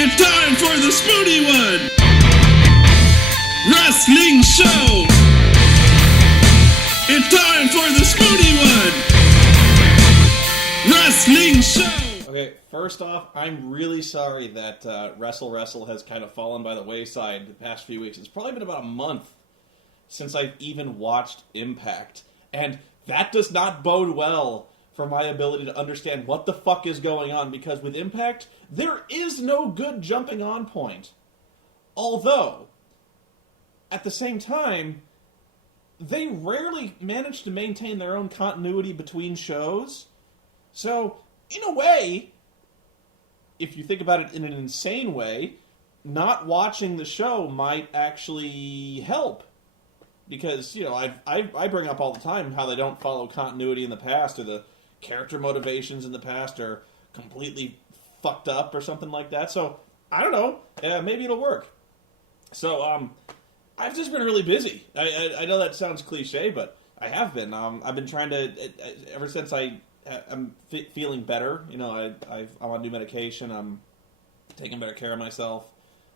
It's time for the Spoony One! Wrestling Show! It's time for the Spoony One! Wrestling Show! Okay, first off, I'm really sorry that Wrestle has kind of fallen by the wayside the past few weeks. It's probably been about a month since I've even watched Impact. And that does not bode well for my ability to understand what the fuck is going on, because with Impact, there is no good jumping on point. Although, at the same time, they rarely manage to maintain their own continuity between shows. So, in a way, if you think about it in an insane way, not watching the show might actually help. Because, you know, I bring up all the time how they don't follow continuity in the past, or the character motivations in the past are completely fucked up or something like that. So, I don't know. Maybe it'll work. So, I've just been really busy. I know that sounds cliche, but I have been. I've been trying to, ever since I'm feeling better, you know, I'm on new medication, I'm taking better care of myself,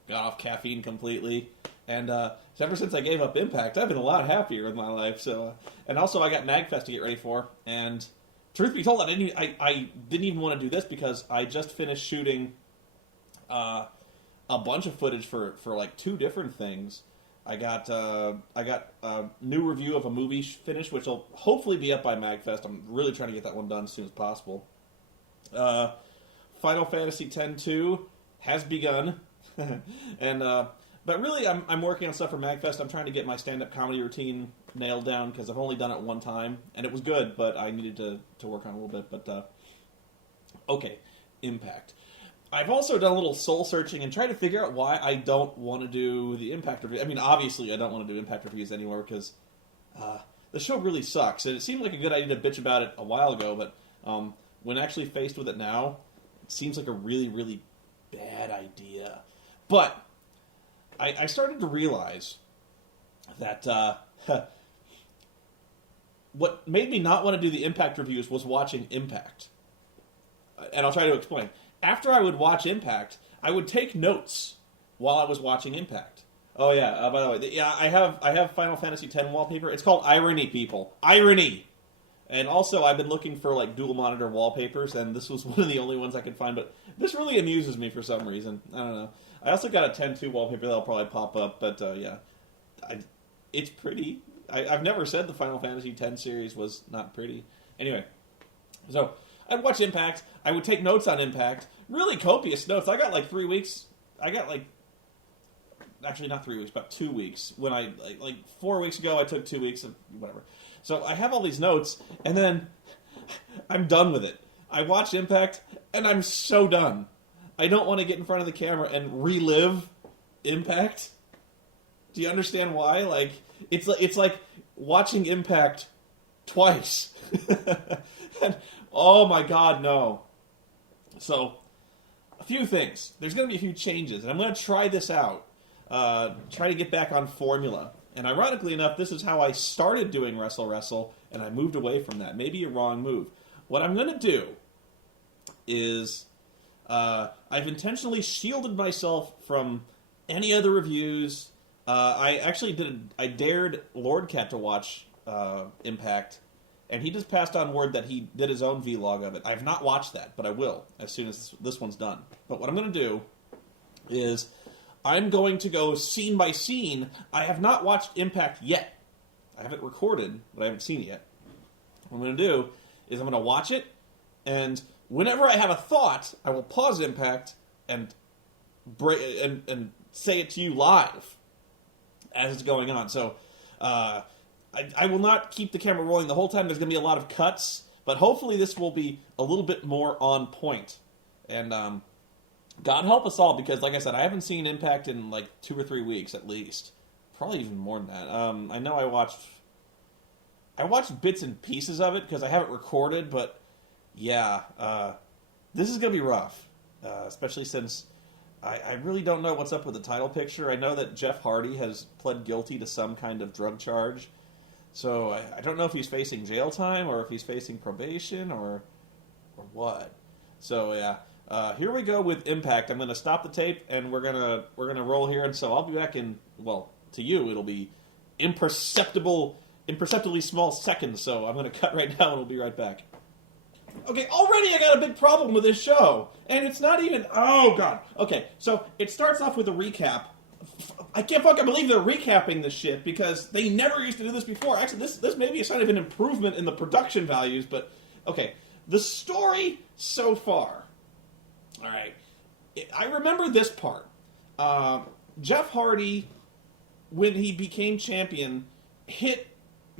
got off caffeine completely, and so ever since I gave up Impact, I've been a lot happier with my life. So, and also I got MagFest to get ready for, and truth be told, I didn't even want to do this because I just finished shooting a bunch of footage for like two different things. I got a new review of a movie finished, which will hopefully be up by MagFest. I'm really trying to get that one done as soon as possible. Final Fantasy X-2 has begun, and but really I'm working on stuff for MagFest. I'm trying to get my stand-up comedy routine nailed down because I've only done it one time, and it was good, but I needed to work on it a little bit. But okay, Impact. I've also done a little soul-searching and tried to figure out why I don't want to do the Impact review. I mean, obviously I don't want to do Impact reviews anymore because the show really sucks. And it seemed like a good idea to bitch about it a while ago, but when actually faced with it now, it seems like a really, really bad idea. But I started to realize that what made me not want to do the Impact reviews was watching Impact. And I'll try to explain. After I would watch Impact, I would take notes while I was watching Impact. Oh yeah, by the way, yeah, I have Final Fantasy X wallpaper. It's called Irony, people. Irony! And also, I've been looking for like dual monitor wallpapers, and this was one of the only ones I could find, but this really amuses me for some reason. I don't know. I also got a 10-2 wallpaper that'll probably pop up, but yeah. It's pretty. I've never said the Final Fantasy X series was not pretty. Anyway, so I'd watch Impact. I would take notes on Impact. Really copious notes. I got like 3 weeks. Actually not 3 weeks, about 2 weeks. When like 4 weeks ago, I took 2 weeks of whatever. So I have all these notes, and then I'm done with it. I watched Impact, and I'm so done. I don't want to get in front of the camera and relive Impact. Do you understand why? Like it's like watching Impact twice. And, oh my God, no. So, a few things. There's going to be a few changes, and I'm going to try this out. Try to get back on formula. And ironically enough, this is how I started doing Wrestle, and I moved away from that. Maybe a wrong move. What I'm going to do is I've intentionally shielded myself from any other reviews. I dared Lord Cat to watch Impact, and he just passed on word that he did his own vlog of it. I have not watched that, but I will as soon as this one's done. But what I'm going to do is I'm going to go scene by scene. I have not watched Impact yet. I have it recorded, but I haven't seen it yet. What I'm going to do is I'm going to watch it, and whenever I have a thought, I will pause Impact and say it to you live as it's going on. So I will not keep the camera rolling the whole time. There's going to be a lot of cuts, but hopefully this will be a little bit more on point. And God help us all, because like I said, I haven't seen Impact in like 2 or 3 weeks at least. Probably even more than that. I know I watched bits and pieces of it because I have it recorded, but yeah, this is going to be rough, especially since I really don't know what's up with the title picture. I know that Jeff Hardy has pled guilty to some kind of drug charge, so I don't know if he's facing jail time or if he's facing probation or what. So yeah, Here we go with Impact. I'm going to stop the tape, and we're gonna roll here. And so I'll be back in, well, to you, it'll be imperceptibly small seconds. So I'm going to cut right now, and we'll be right back. Okay, already I got a big problem with this show, and it's not even. Oh god. Okay, so it starts off with a recap. I can't fucking believe they're recapping this shit because they never used to do this before. Actually, this may be a sign of an improvement in the production values, but okay. The story so far. All right. I remember this part. Jeff Hardy, when he became champion, hit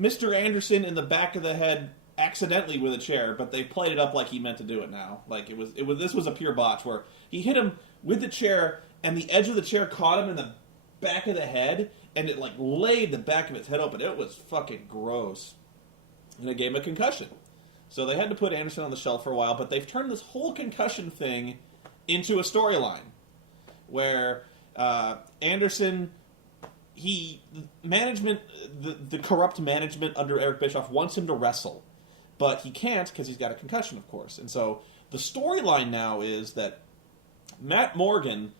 Mr. Anderson in the back of the head accidentally with a chair, but they played it up like he meant to do it now. Like it was. This was a pure botch where he hit him with the chair, and the edge of the chair caught him in the back of the head, and it like laid the back of his head open. It was fucking gross, and it gave him a concussion. So they had to put Anderson on the shelf for a while, but they've turned this whole concussion thing into a storyline where Anderson, the corrupt management under Eric Bischoff wants him to wrestle, but he can't because he's got a concussion, of course. And so the storyline now is that Matt Morgan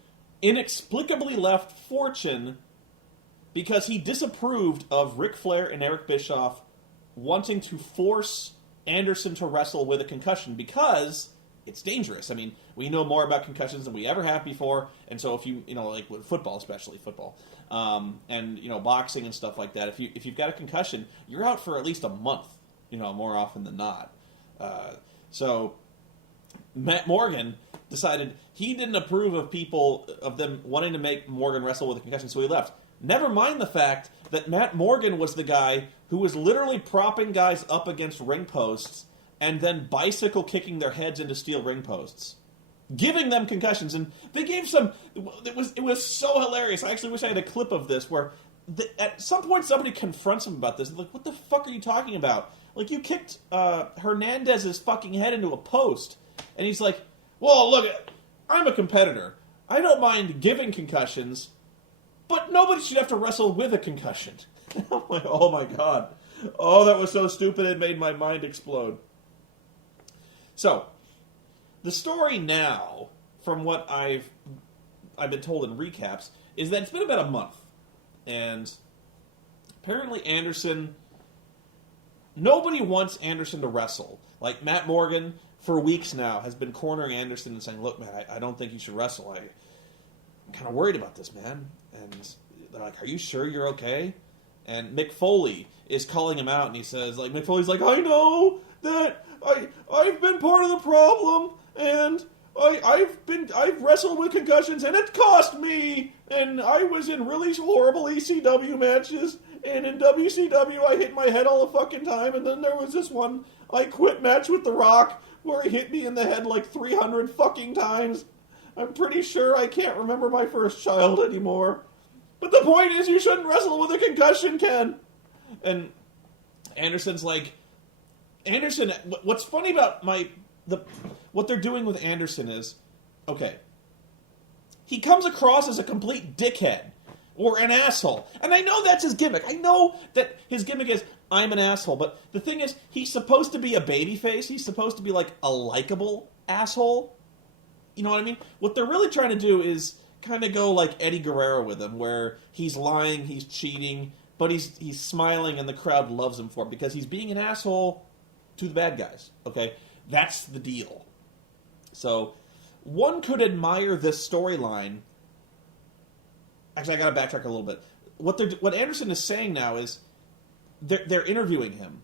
inexplicably left Fortune because he disapproved of Ric Flair and Eric Bischoff wanting to force Anderson to wrestle with a concussion because it's dangerous. I mean, we know more about concussions than we ever have before, and so if you like with football, especially football, and boxing and stuff like that, if you've got a concussion, you're out for at least a month, more often than not. So Matt Morgan decided he didn't approve of them wanting to make Morgan wrestle with a concussion, so he left. Never mind the fact that Matt Morgan was the guy who was literally propping guys up against ring posts and then bicycle kicking their heads into steel ring posts, giving them concussions. And they gave some. It was so hilarious. I actually wish I had a clip of this where at some point somebody confronts him about this. They're like, "What the fuck are you talking about? Like you kicked Hernandez's fucking head into a post," and he's like, "Well, look, I'm a competitor. I don't mind giving concussions, but nobody should have to wrestle with a concussion." I'm like, oh my god. Oh, that was so stupid it made my mind explode. So, the story now, from what I've been told in recaps, is that it's been about a month. And apparently Anderson, nobody wants Anderson to wrestle. Like Matt Morgan, for weeks now, has been cornering Anderson and saying, "Look, man, I don't think you should wrestle. I'm kind of worried about this, man." And they're like, "Are you sure you're okay?" And Mick Foley is calling him out, and he says, like, Mick Foley's like, "I know that I've been part of the problem, and I've wrestled with concussions, and it cost me, and I was in really horrible ECW matches, and in WCW I hit my head all the fucking time, and then there was this one I quit match with The Rock where he hit me in the head like 300 fucking times. I'm pretty sure I can't remember my first child anymore. But the point is, you shouldn't wrestle with a concussion, Ken." And Anderson's like, Anderson, what's funny about what they're doing with Anderson is, okay, he comes across as a complete dickhead or an asshole. And I know that's his gimmick. I know that his gimmick is, I'm an asshole. But the thing is, he's supposed to be a babyface. He's supposed to be like a likable asshole. You know what I mean? What they're really trying to do is kind of go like Eddie Guerrero with him, where he's lying, he's cheating, but he's smiling and the crowd loves him for it because he's being an asshole to the bad guys. Okay? That's the deal. So, one could admire this storyline. Actually, I gotta backtrack a little bit. What Anderson is saying now is they're interviewing him.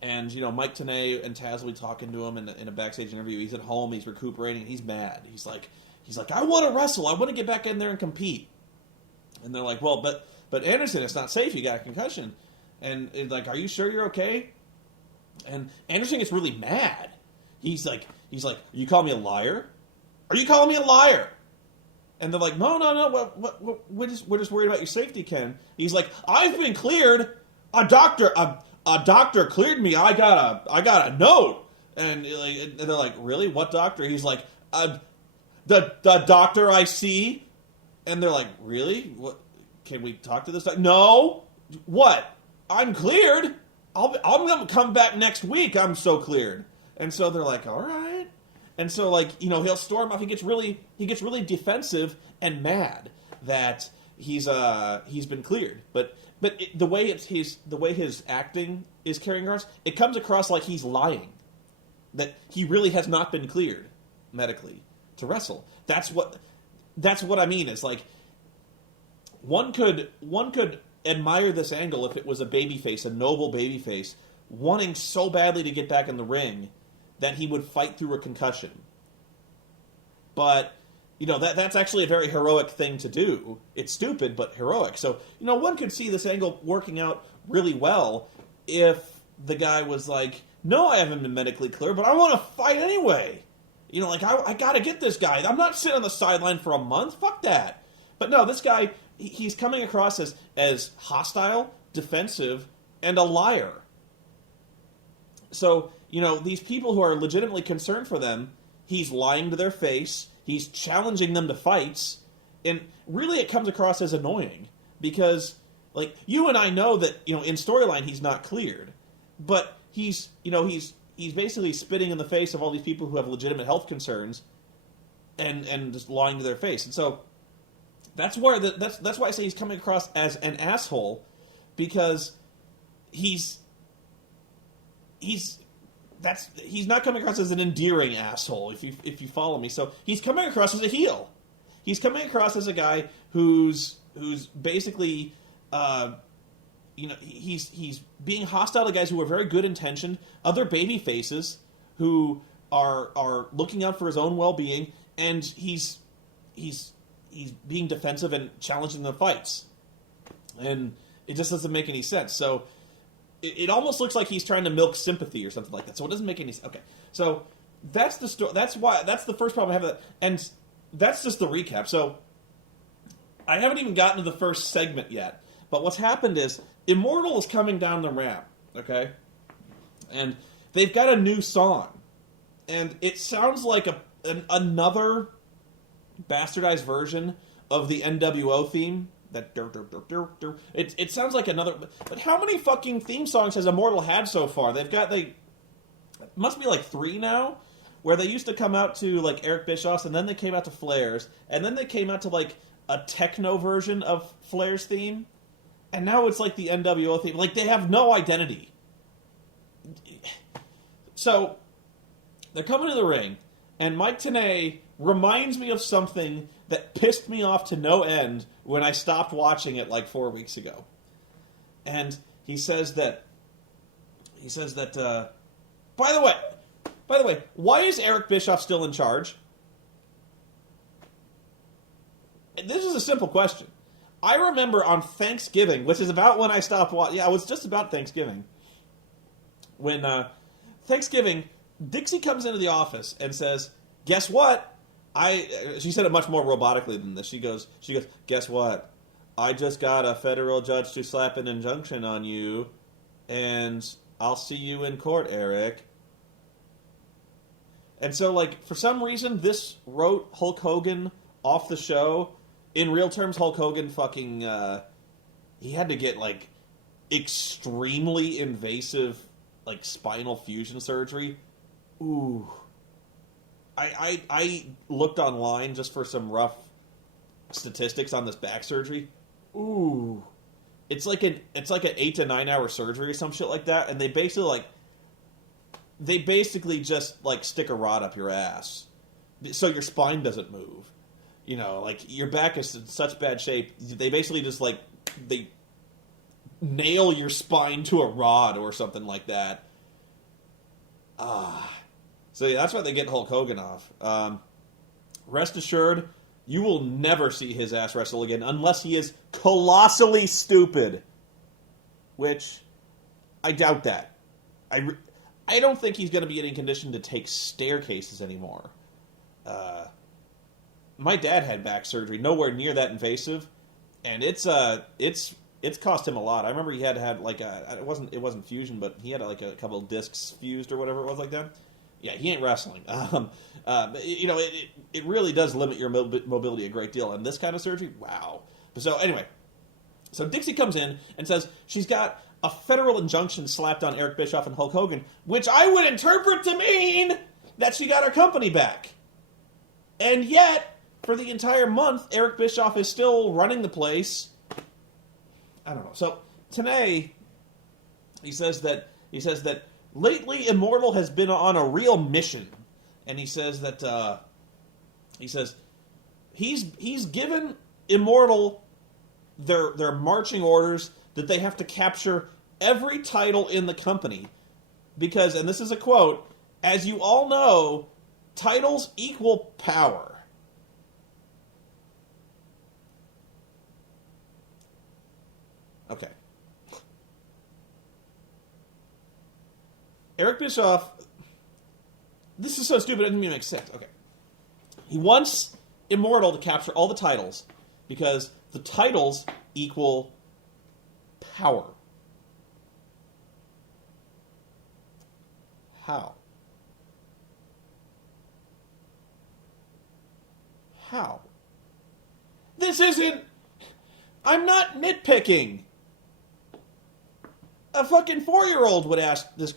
And, Mike Tenay and Taz will be talking to him in a backstage interview. He's at home, he's recuperating, he's mad. He's like, I want to wrestle. I want to get back in there and compete. And they're like, well, but Anderson, it's not safe. You got a concussion. And it's like, are you sure you're okay? And Anderson gets really mad. He's like, are you calling me a liar? Are you calling me a liar? And they're like, no. We're just worried about your safety, Ken. He's like, I've been cleared. A doctor cleared me. I got a note. And they're like, really? What doctor? He's like, the doctor I see. And they're like, really? What? Can we talk to this doctor? No. What? I'm cleared. I'm going to come back next week. I'm so cleared. And so they're like, all right. And so, like, you know, he'll storm off. He gets really defensive and mad that he's been cleared. But the way his acting is carrying across, it comes across like he's lying, that he really has not been cleared medically to wrestle. That's what I mean. Is like one could admire this angle if it was a babyface, a noble babyface, wanting so badly to get back in the ring that he would fight through a concussion. But, you know, that's actually a very heroic thing to do. It's stupid, but heroic. So, you know, one could see this angle working out really well if the guy was like, no, I haven't been medically cleared, but I want to fight anyway. You know, like, I got to get this guy. I'm not sitting on the sideline for a month. Fuck that. But no, this guy, he's coming across as hostile, defensive, and a liar. So, you know, these people who are legitimately concerned for them, he's lying to their face, he's challenging them to fights, and really it comes across as annoying, because, like, you and I know that, you know, in storyline he's not cleared, but he's basically spitting in the face of all these people who have legitimate health concerns, and just lying to their face. And so, that's why I say he's coming across as an asshole, because he's not coming across as an endearing asshole, if you follow me. So he's coming across as a heel. He's coming across as a guy who's basically, you know, he's being hostile to guys who are very good intentioned, other baby faces who are looking out for his own well-being, and he's being defensive and challenging the fights, and it just doesn't make any sense. So it almost looks like he's trying to milk sympathy or something like that. So it doesn't make any sense. Okay, so that's the story. That's the first problem I have with that, and that's just the recap. So I haven't even gotten to the first segment yet, but what's happened is Immortal is coming down the ramp, okay, and they've got a new song, and it sounds like another bastardized version of the NWO theme. That it sounds like another. But how many fucking theme songs has Immortal had so far? It must be like 3 now, where they used to come out to like Eric Bischoff's, and then they came out to Flair's, and then they came out to like a techno version of Flair's theme, and now it's like the NWO theme. Like, they have no identity. So they're coming to the ring, and Mike Tenay reminds me of something that pissed me off to no end when I stopped watching it like 4 weeks ago. And he says that by the way, why is Eric Bischoff still in charge? This is a simple question. I remember on Thanksgiving, which is about when I stopped watching. Yeah, it was just about Thanksgiving. When Thanksgiving, Dixie comes into the office and says, "Guess what?" She said it much more robotically than this. She goes, "Guess what? I just got a federal judge to slap an injunction on you, and I'll see you in court, Eric." And so, like, for some reason, this wrote Hulk Hogan off the show. In real terms, Hulk Hogan fucking, he had to get, like, extremely invasive, like, spinal fusion surgery. Ooh. I looked online just for some rough statistics on this back surgery. Ooh. It's like an 8 to 9 hour surgery or some shit like that, and they basically just like stick a rod up your ass so your spine doesn't move. You know, like, your back is in such bad shape, they basically just like they nail your spine to a rod or something like that. So yeah, that's why they get Hulk Hogan off. Rest assured, you will never see his ass wrestle again unless he is colossally stupid. Which, I doubt that. I don't think he's going to be in condition to take staircases anymore. My dad had back surgery, nowhere near that invasive, and it's cost him a lot. I remember he had like it wasn't fusion, but he had like a couple of discs fused or whatever it was like that. Yeah, he ain't wrestling. You know, it really does limit your mobility a great deal. And this kind of surgery, wow. So anyway, so Dixie comes in and says she's got a federal injunction slapped on Eric Bischoff and Hulk Hogan, which I would interpret to mean that she got her company back. And yet, for the entire month, Eric Bischoff is still running the place. I don't know. So, today, he says that lately Immortal has been on a real mission. And he says that, he's given Immortal their marching orders that they have to capture every title in the company. Because, and this is a quote, as you all know, titles equal power. Okay. Eric Bischoff, this is so stupid it doesn't even make sense. Okay. He wants Immortal to capture all the titles because the titles equal power. How? How? This isn't... I'm not nitpicking. A fucking 4-year-old would ask this...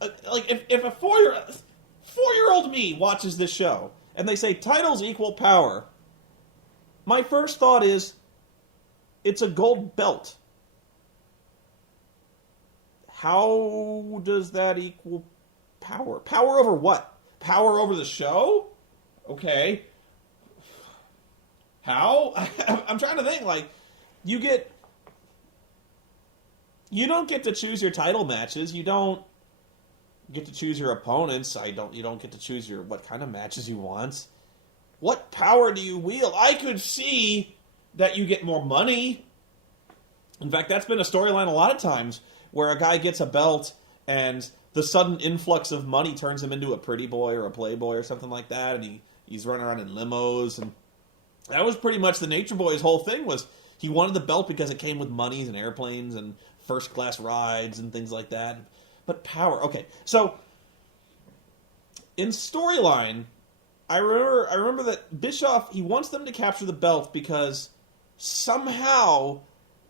Like, if a 4-year-old me watches this show, and they say titles equal power, my first thought is, it's a gold belt. How does that equal power? Power over what? Power over the show? Okay. How? I'm trying to think, like, you don't get to choose your title matches. You don't get to choose your opponents. You don't get to choose what kind of matches you want. What power do you wield? I could see that you get more money. In fact, that's been a storyline a lot of times where a guy gets a belt and the sudden influx of money turns him into a pretty boy or a playboy or something like that, and he's running around in limos, and that was pretty much the Nature Boy's whole thing. Was he wanted the belt because it came with monies and airplanes and first class rides and things like that. But power, okay. So in storyline, I remember that Bischoff, he wants them to capture the belt because somehow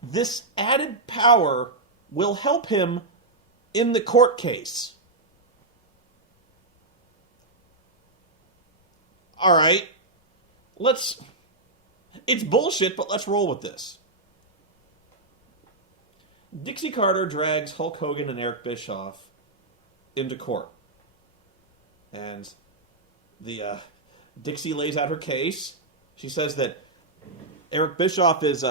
this added power will help him in the court case. All right. It's bullshit, but let's roll with this. Dixie Carter drags Hulk Hogan and Eric Bischoff into court. And the Dixie lays out her case. She says that Eric Bischoff is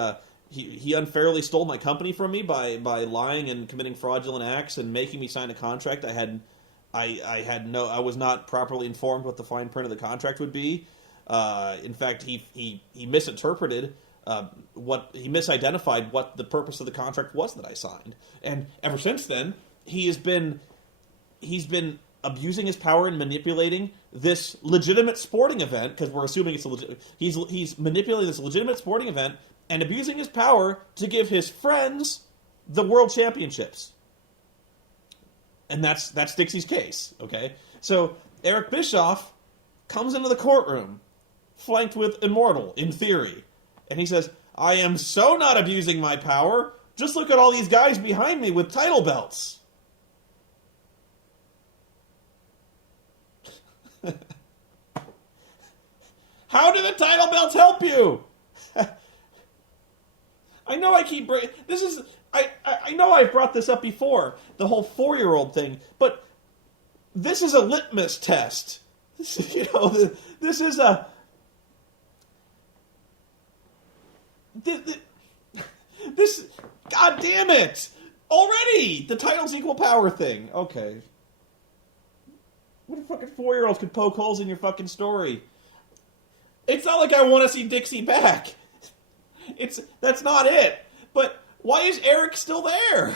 he unfairly stole my company from me by lying and committing fraudulent acts and making me sign a contract I was not properly informed what the fine print of the contract would be. In fact, he misinterpreted he misidentified what the purpose of the contract was that I signed. And ever since then, he's been abusing his power and manipulating this legitimate sporting event, because we're assuming it's he's manipulating this legitimate sporting event and abusing his power to give his friends the world championships. And that's Dixie's case, okay? So Eric Bischoff comes into the courtroom, flanked with Immortal, in theory. And he says, I am so not abusing my power. Just look at all these guys behind me with title belts. How do the title belts help you? I know I keep bringing... I know I've brought this up before, the whole 4-year-old thing, but this is a litmus test. This is a... This... God damn it! Already! The titles equal power thing. Okay. What if fucking 4-year-olds could poke holes in your fucking story? It's not like I want to see Dixie back. That's not it. But why is Eric still there?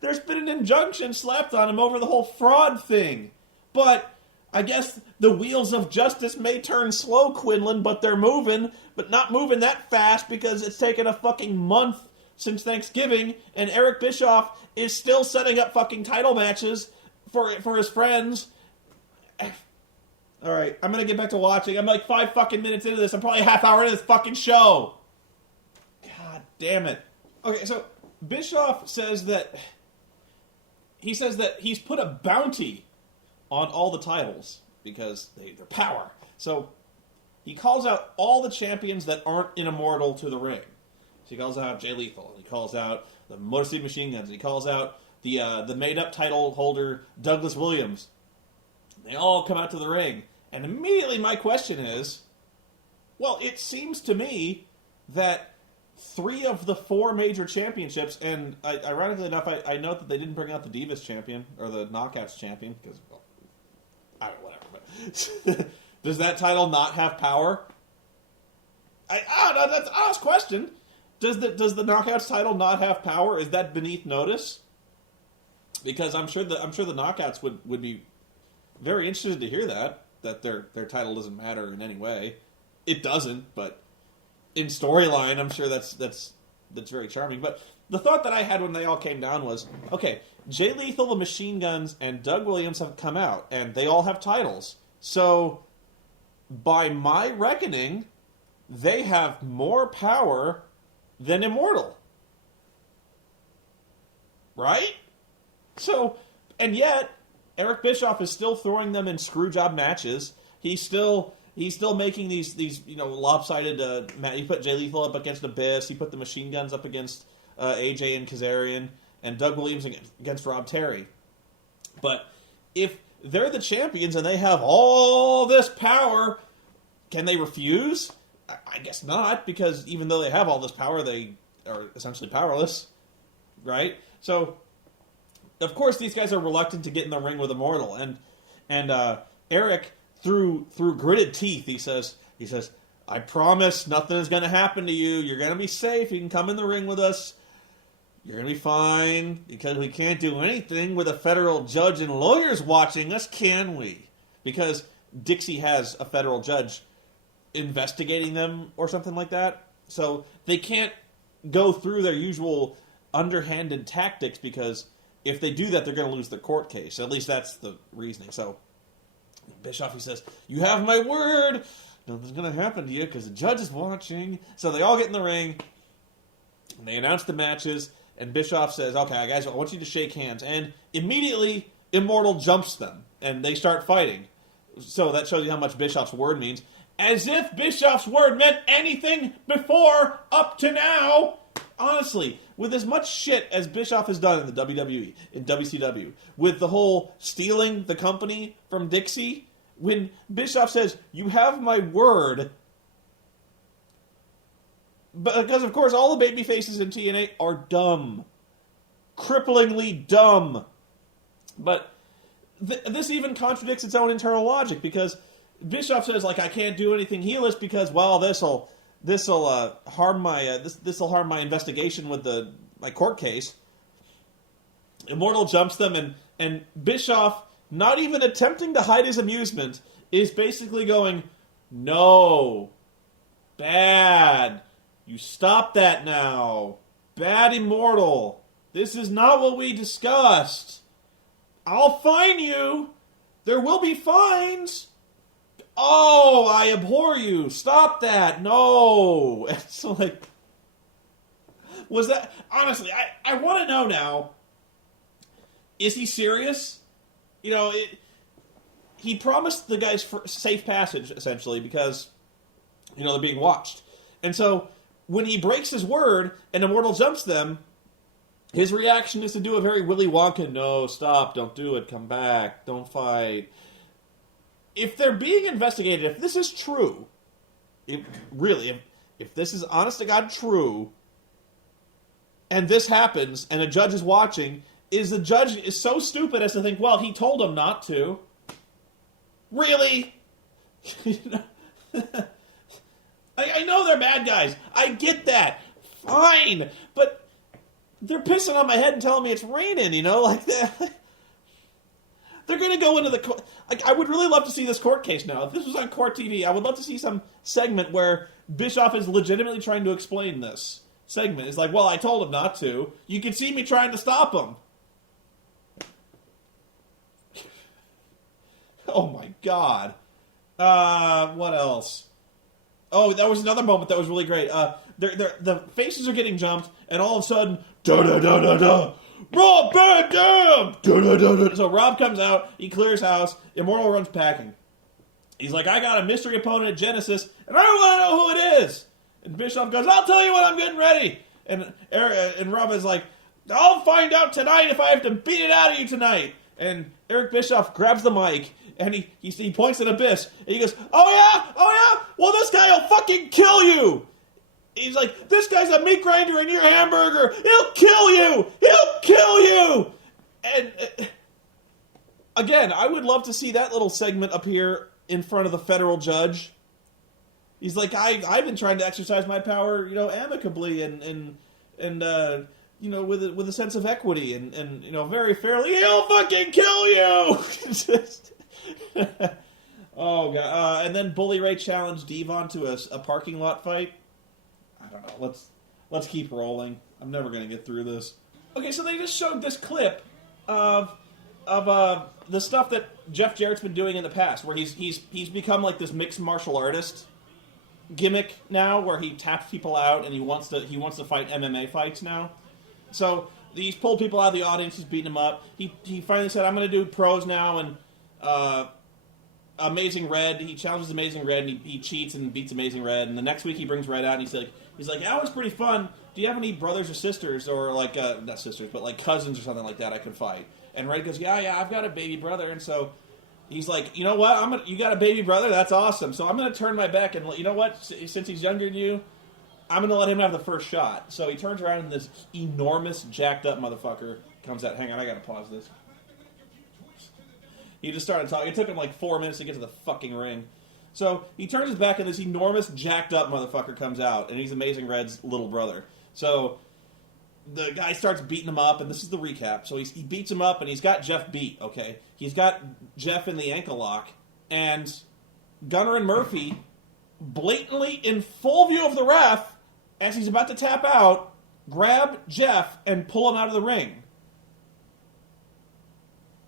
There's been an injunction slapped on him over the whole fraud thing. But I guess the wheels of justice may turn slow, Quinlan, but they're moving. But not moving that fast because it's taken a fucking month since Thanksgiving, and Eric Bischoff is still setting up fucking title matches for his friends. Alright, I'm gonna get back to watching. I'm like 5 fucking minutes into this. I'm probably a half hour into this fucking show. God damn it. Okay, so Bischoff says that he's put a bounty on all the titles because they're power. So he calls out all the champions that aren't in Immortal to the ring. So he calls out Jay Lethal. He calls out the Motor City Machine Guns. He calls out the made-up title holder Douglas Williams. They all come out to the ring. And immediately my question is, well, it seems to me that 3 of the 4 major championships, and ironically enough, I note that they didn't bring out the Divas champion, or the Knockouts champion, because, well, I don't know, whatever. But does that title not have power? That's an honest question. Does the Knockouts title not have power? Is that beneath notice? Because I'm sure the Knockouts would be very interested to hear that their title doesn't matter in any way. It doesn't, but in storyline, I'm sure that's very charming. But the thought that I had when they all came down was, okay, Jay Lethal, the Machine Guns, and Doug Williams have come out, and they all have titles. So, by my reckoning, they have more power than Immortal. Right? So, and yet, Eric Bischoff is still throwing them in screwjob matches. He's still making these lopsided. You put Jay Lethal up against Abyss. You put the Machine Guns up against AJ and Kazarian, and Doug Williams against Rob Terry. But if they're the champions and they have all this power, can they refuse? I guess not, because even though they have all this power, they are essentially powerless, right? So, of course, these guys are reluctant to get in the ring with Immortal, and Eric, through gritted teeth, he says, I promise nothing is going to happen to you. You're going to be safe. You can come in the ring with us. You're going to be fine, because we can't do anything with a federal judge and lawyers watching us, can we? Because Dixie has a federal judge investigating them or something like that. So they can't go through their usual underhanded tactics, because if they do that, they're going to lose the court case. At least that's the reasoning. So Bischoff, he says, you have my word. Nothing's going to happen to you because the judge is watching. So they all get in the ring, and they announce the matches, and Bischoff says, okay, guys, I want you to shake hands. And immediately, Immortal jumps them, and they start fighting. So that shows you how much Bischoff's word means. As if Bischoff's word meant anything before, up to now. Honestly, with as much shit as Bischoff has done in the WWE, in WCW, with the whole stealing the company from Dixie, when Bischoff says, you have my word, because of course all the baby faces in TNA are dumb. Cripplingly dumb. But this even contradicts its own internal logic, because Bischoff says, like, I can't do anything heelish because, well, this'll harm my investigation with my court case. Immortal jumps them, and Bischoff, not even attempting to hide his amusement, is basically going, no, bad, you stop that now, bad Immortal, this is not what we discussed, I'll fine you, there will be fines. Oh, I abhor you. Stop that. No. It's like, was that, honestly, I want to know now, is he serious? You know, he promised the guys safe passage, essentially, because, you know, they're being watched. And so, when he breaks his word and Immortal jumps them, his reaction is to do a very Willy Wonka, no, stop, don't do it, come back, don't fight. If they're being investigated, if this is true, if this is honest to God true, and this happens, and a judge is watching, is the judge is so stupid as to think, well, he told him not to. Really? I know they're bad guys. I get that. Fine. But they're pissing on my head and telling me it's raining, you know? Like that. They're going to go into the court. Like, I would really love to see this court case now. If this was on court TV, I would love to see some segment where Bischoff is legitimately trying to explain this segment. It's like, well, I told him not to. You can see me trying to stop him. Oh, my God. What else? Oh, that was another moment that was really great. The faces are getting jumped, and all of a sudden, da-da-da-da-da, Rob Van Dam! So Rob comes out, he clears house, Immortal runs packing. He's like, I got a mystery opponent at Genesis, and I want to know who it is. And Bischoff goes, I'll tell you when I'm getting ready. And Rob is like, I'll find out tonight if I have to beat it out of you tonight. And Eric Bischoff grabs the mic, and he points at Abyss, and he goes, oh yeah? Well, this guy will fucking kill you. He's like, this guy's a meat grinder in your hamburger. He'll kill you. And again, I would love to see that little segment appear in front of the federal judge. He's like, I've been trying to exercise my power, amicably and with a sense of equity and very fairly. He'll fucking kill you. Oh god! And then Bully Ray challenged Devon to a parking lot fight. I don't know. Let's keep rolling. I'm never gonna get through this. Okay, so they just showed this clip of the stuff that Jeff Jarrett's been doing in the past, where he's become like this mixed martial artist gimmick now, where he taps people out and he wants to fight MMA fights now. So he's pulled people out of the audience, he's beating them up. He finally said, I'm going to do pros now, and Amazing Red, he challenges Amazing Red, and he cheats and beats Amazing Red, and the next week he brings Red out, and he's like, that was pretty fun. Do you have any brothers or sisters, or like, not sisters, but like cousins or something like that I could fight? And Red goes, yeah, I've got a baby brother, and so he's like, you know what, you got a baby brother? That's awesome. So I'm going to turn my back, and you know what, since he's younger than you, I'm going to let him have the first shot. So he turns around, and this enormous, jacked up motherfucker comes out. Hang on, I got to pause this. He just started talking. It took him like 4 minutes to get to the fucking ring. So he turns his back, and this enormous, jacked up motherfucker comes out, and he's Amazing Red's little brother. So the guy starts beating him up, and this is the recap. So he beats him up, and he's got Jeff beat, okay? He's got Jeff in the ankle lock, and Gunner and Murphy, blatantly in full view of the ref, as he's about to tap out, grab Jeff and pull him out of the ring.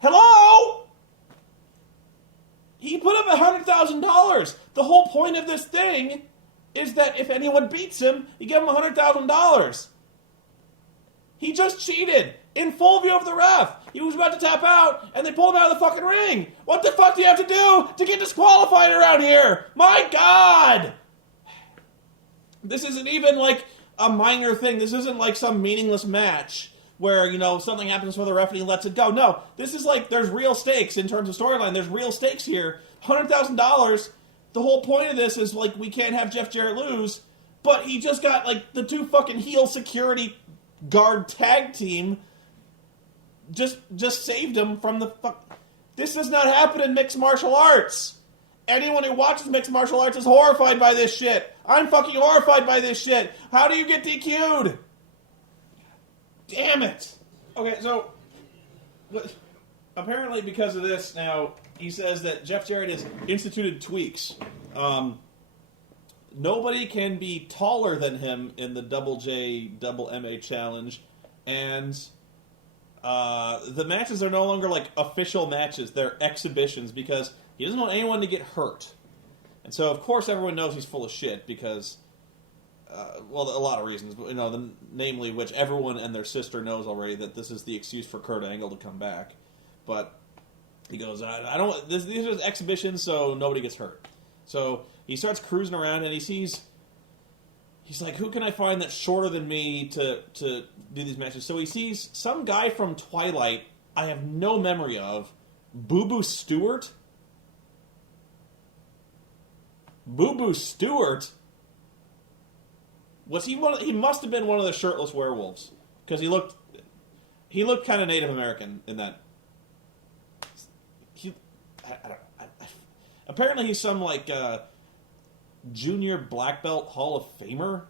Hello? He put up $100,000. The whole point of this thing is that if anyone beats him, you give him $100,000. He just cheated in full view of the ref. He was about to tap out, and they pulled him out of the fucking ring. What the fuck do you have to do to get disqualified around here? My God! This isn't even like a minor thing. This isn't like some meaningless match where, something happens for the ref and he lets it go. No, this is like, there's real stakes in terms of storyline. There's real stakes here. $100,000. The whole point of this is, like, we can't have Jeff Jarrett lose, but he just got, like, the two fucking heel security guard tag team just saved him from the fuck. This does not happen in mixed martial arts. Anyone who watches mixed martial arts is horrified by this shit. I'm fucking horrified by this shit. How do you get DQ'd? Damn it. Okay, so apparently because of this now, he says that Jeff Jarrett has instituted tweaks. Nobody can be taller than him in the Double J Double MA challenge, and the matches are no longer like official matches. They're exhibitions because he doesn't want anyone to get hurt. And so, of course, everyone knows he's full of shit because, a lot of reasons, but namely which everyone and their sister knows already that this is the excuse for Kurt Angle to come back. But he goes, I don't. These are exhibitions, so nobody gets hurt. So he starts cruising around, and he's like, who can I find that's shorter than me to do these matches? So he sees some guy from Twilight I have no memory of, Boo Boo Stewart. Boo Boo Stewart? Was he one? He must have been one of the shirtless werewolves because he looked kind of Native American in that. I don't know. Apparently, he's some like junior black belt Hall of Famer.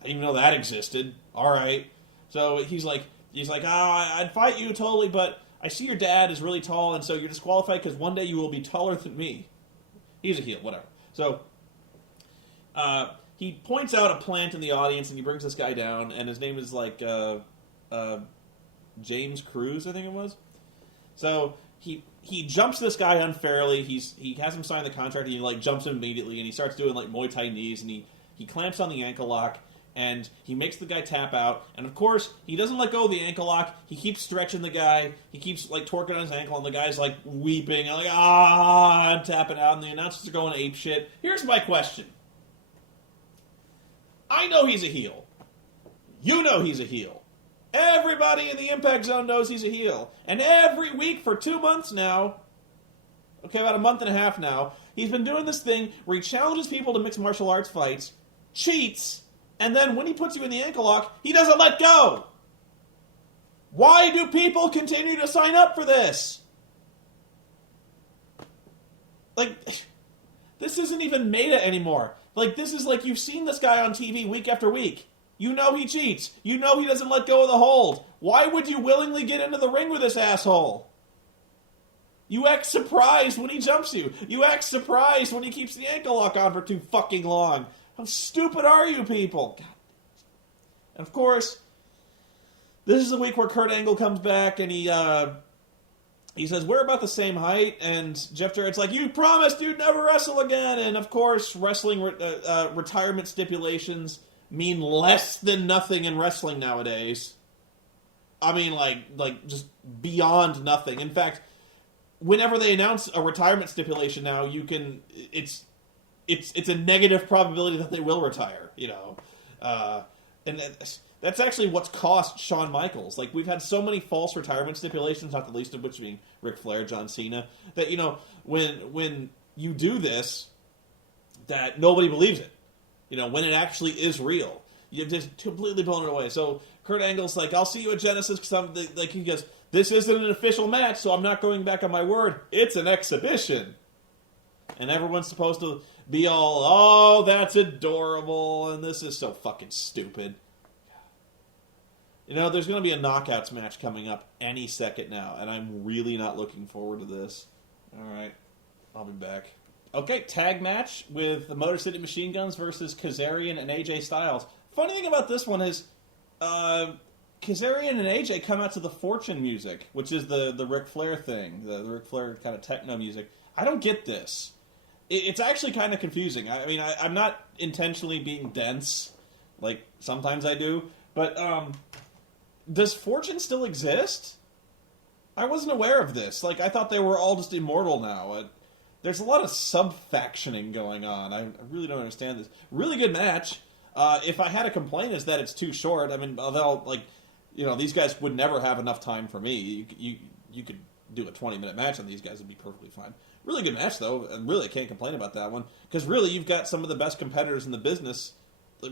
I didn't even know that existed. All right, so he's like, I'd fight you totally, but I see your dad is really tall, and so you're disqualified because one day you will be taller than me. He's a heel, whatever. So. He points out a plant in the audience, and he brings this guy down, and his name is, like, James Cruz, I think it was. So he jumps this guy unfairly. He has him sign the contract, and he, like, jumps him immediately, and he starts doing, like, Muay Thai knees, and he clamps on the ankle lock, and he makes the guy tap out, and of course, he doesn't let go of the ankle lock, he keeps stretching the guy, he keeps, like, torquing on his ankle, and the guy's, like, weeping, and like, I'm tapping out, and the announcers are going apeshit. Here's my question. I know he's a heel. You know he's a heel. Everybody in the Impact Zone knows he's a heel. And every week for 2 months now, okay, about a month and a half now, he's been doing this thing where he challenges people to mixed martial arts fights, cheats, and then when he puts you in the ankle lock, he doesn't let go. Why do people continue to sign up for this? Like, this isn't even meta anymore. Like, this is like you've seen this guy on TV week after week. You know he cheats. You know he doesn't let go of the hold. Why would you willingly get into the ring with this asshole? You act surprised when he jumps you. You act surprised when he keeps the ankle lock on for too fucking long. How stupid are you people? God. And of course, this is the week where Kurt Angle comes back and he says, we're about the same height, and Jeff Jarrett's like, you promised you'd never wrestle again, and of course, wrestling retirement stipulations mean less than nothing in wrestling nowadays. I mean, like just beyond nothing. In fact, whenever they announce a retirement stipulation now, it's a negative probability that they will retire, you know. And that's actually what's cost Shawn Michaels. Like, we've had so many false retirement stipulations, not the least of which being Ric Flair, John Cena, that, you know, when you do this, that nobody believes it. You know, when it actually is real. You're just completely blown it away. So Kurt Angle's like, I'll see you at Genesis, because like, he goes, this isn't an official match, so I'm not going back on my word. It's an exhibition. And everyone's supposed to be all, oh, that's adorable, and this is so fucking stupid. You know, there's going to be a Knockouts match coming up any second now, and I'm really not looking forward to this. Alright, I'll be back. Okay, tag match with the Motor City Machine Guns versus Kazarian and AJ Styles. Funny thing about this one is, Kazarian and AJ come out to the Fortune music, which is the Ric Flair thing, the Ric Flair kind of techno music. I don't get this. It's actually kind of confusing. I mean, I'm not intentionally being dense, like sometimes I do, but does Fortune still exist? I wasn't aware of this. Like, I thought they were all just Immortal now. There's a lot of sub-factioning going on. I really don't understand this. Really good match. If I had a complaint, is that it's too short. I mean, although, like, you know, these guys would never have enough time for me. You could do a 20-minute match on these guys, it'd be perfectly fine. Really good match, though, and really I can't complain about that one. Because really, you've got some of the best competitors in the business.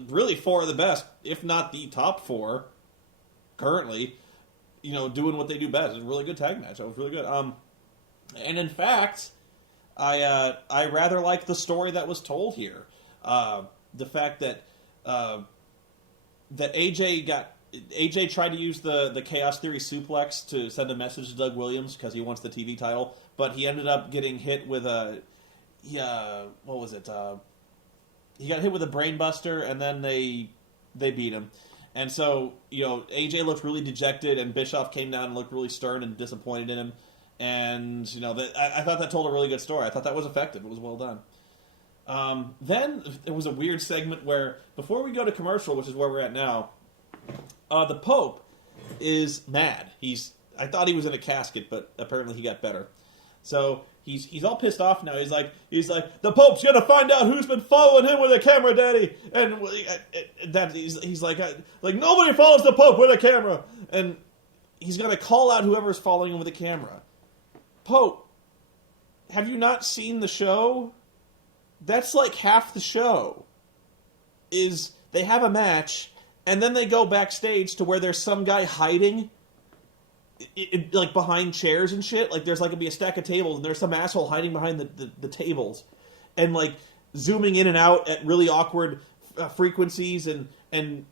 Really, 4 of the best, if not the top 4, currently, you know, doing what they do best. It's a really good tag match. That was really good. And in fact, I rather like the story that was told here. The fact that AJ tried to use the Chaos Theory suplex to send a message to Doug Williams because he wants the TV title, but he ended up getting hit with what was it? He got hit with a brainbuster, and then they beat him. And so, you know, AJ looked really dejected, and Bischoff came down and looked really stern and disappointed in him. And, you know, I thought that told a really good story. I thought that was effective. It was well done. Then there was a weird segment where, before we go to commercial, which is where we're at now, the Pope is mad. I thought he was in a casket, but apparently he got better. So he's all pissed off now. He's like, the Pope's gonna find out who's been following him with a camera, Daddy. And he's like nobody follows the Pope with a camera. And he's gonna call out whoever's following him with a camera. Pope, have you not seen the show? That's like half the show. Is they have a match, and then they go backstage to where there's some guy hiding, like behind chairs and shit. Like there's like gonna be a stack of tables, and there's some asshole hiding behind the tables, and like zooming in and out at really awkward frequencies, and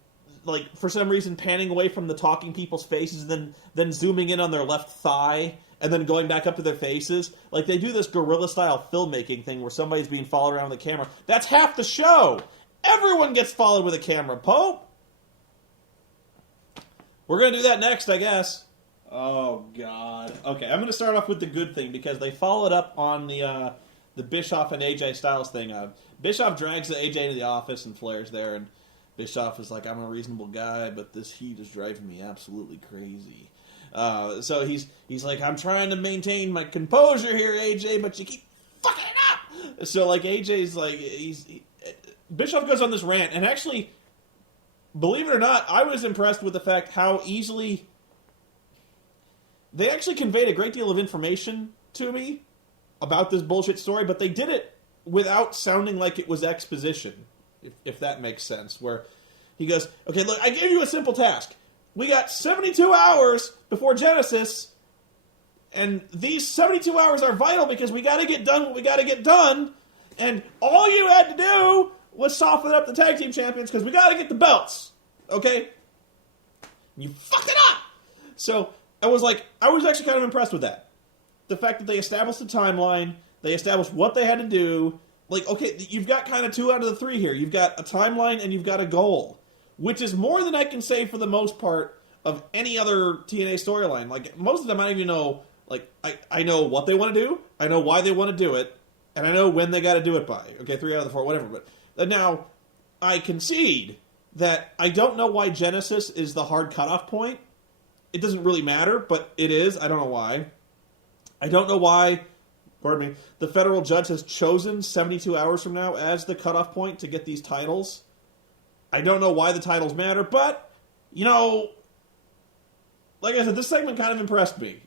like for some reason panning away from the talking people's faces, and then zooming in on their left thigh, and then going back up to their faces. Like, they do this guerrilla-style filmmaking thing where somebody's being followed around with a camera. That's half the show! Everyone gets followed with a camera, Pope! We're gonna do that next, I guess. Oh, God. Okay, I'm gonna start off with the good thing, because they followed up on the Bischoff and AJ Styles thing. Bischoff drags AJ into the office, and Flair's there, and Bischoff is like, I'm a reasonable guy, but this heat is driving me absolutely crazy. So he's like, I'm trying to maintain my composure here, AJ, but you keep fucking it up. So like AJ's like, Bischoff goes on this rant, and actually, believe it or not, I was impressed with the fact how easily they actually conveyed a great deal of information to me about this bullshit story, but they did it without sounding like it was exposition, if that makes sense, where he goes, okay, look, I gave you a simple task. We got 72 hours before Genesis, and these 72 hours are vital because we got to get done what we got to get done, and all you had to do was soften up the tag team champions because we got to get the belts, okay? You fucked it up! So I was actually kind of impressed with that. The fact that they established the timeline, they established what they had to do. Like, okay, you've got kind of 2 out of the 3 here. You've got a timeline and you've got a goal, which is more than I can say for the most part of any other TNA storyline. Like, most of them I don't even know, like, I know what they want to do, I know why they want to do it, and I know when they got to do it by. Okay, 3 out of the 4, whatever. But now, I concede that I don't know why Genesis is the hard cutoff point. It doesn't really matter, but it is. I don't know why. I don't know why, pardon me, the federal judge has chosen 72 hours from now as the cutoff point to get these titles. I don't know why the titles matter, but, you know, like I said, this segment kind of impressed me.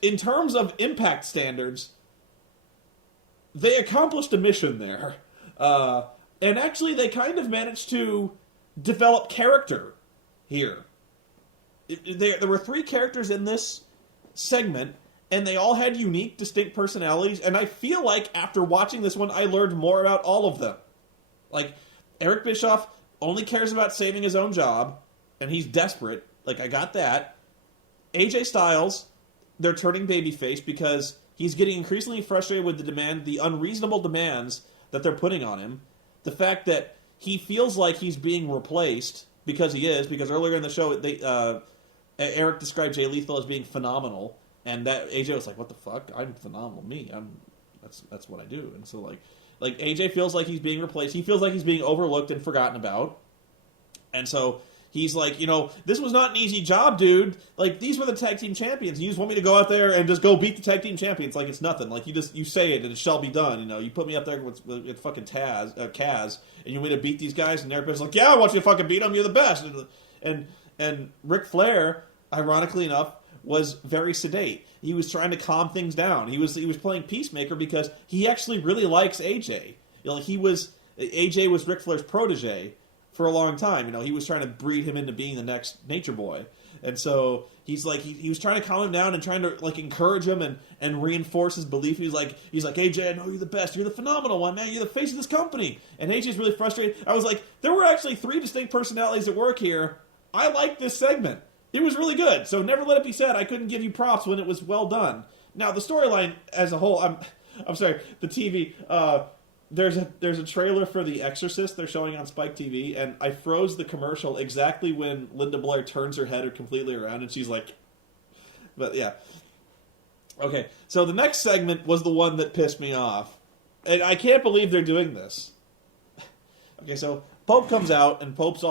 In terms of Impact standards, they accomplished a mission there. And actually, they kind of managed to develop character here. There were 3 characters in this segment, and they all had unique, distinct personalities, and I feel like after watching this one, I learned more about all of them. Like, Eric Bischoff only cares about saving his own job, and he's desperate. Like, I got that. AJ Styles, they're turning babyface because he's getting increasingly frustrated with the unreasonable demands that they're putting on him. The fact that he feels like he's being replaced, because he is, because earlier in the show, Eric described Jay Lethal as being phenomenal, and that AJ was like, "What the fuck? I'm phenomenal. That's what I do." And so like AJ feels like he's being replaced. He feels like he's being overlooked and forgotten about. And so he's like, you know, this was not an easy job, dude. Like, these were the tag team champions. You just want me to go out there and just go beat the tag team champions like it's nothing. Like, you say it and it shall be done. You know, you put me up there with fucking Kaz, and you want me to beat these guys, and everybody's like, yeah, I want you to fucking beat them. You're the best. And Ric Flair, ironically enough, was very sedate. He was trying to calm things down. He was playing peacemaker because he actually really likes AJ. You know, AJ was Ric Flair's protege for a long time. You know, he was trying to breed him into being the next Nature Boy. And so he's like, he was trying to calm him down and trying to like encourage him and reinforce his belief. He's like, AJ, I know you're the best. You're the phenomenal one, man. You're the face of this company. And AJ's really frustrated. I was like, there were actually 3 distinct personalities at work here. I like this segment. It was really good. So never let it be said I couldn't give you props when it was well done. Now, the storyline as a whole, I'm sorry, the TV, there's a trailer for The Exorcist they're showing on Spike TV, and I froze the commercial exactly when Linda Blair turns her head completely around, and she's like, but yeah. Okay, so the next segment was the one that pissed me off. And I can't believe they're doing this. Okay, so Pope comes out, and Pope's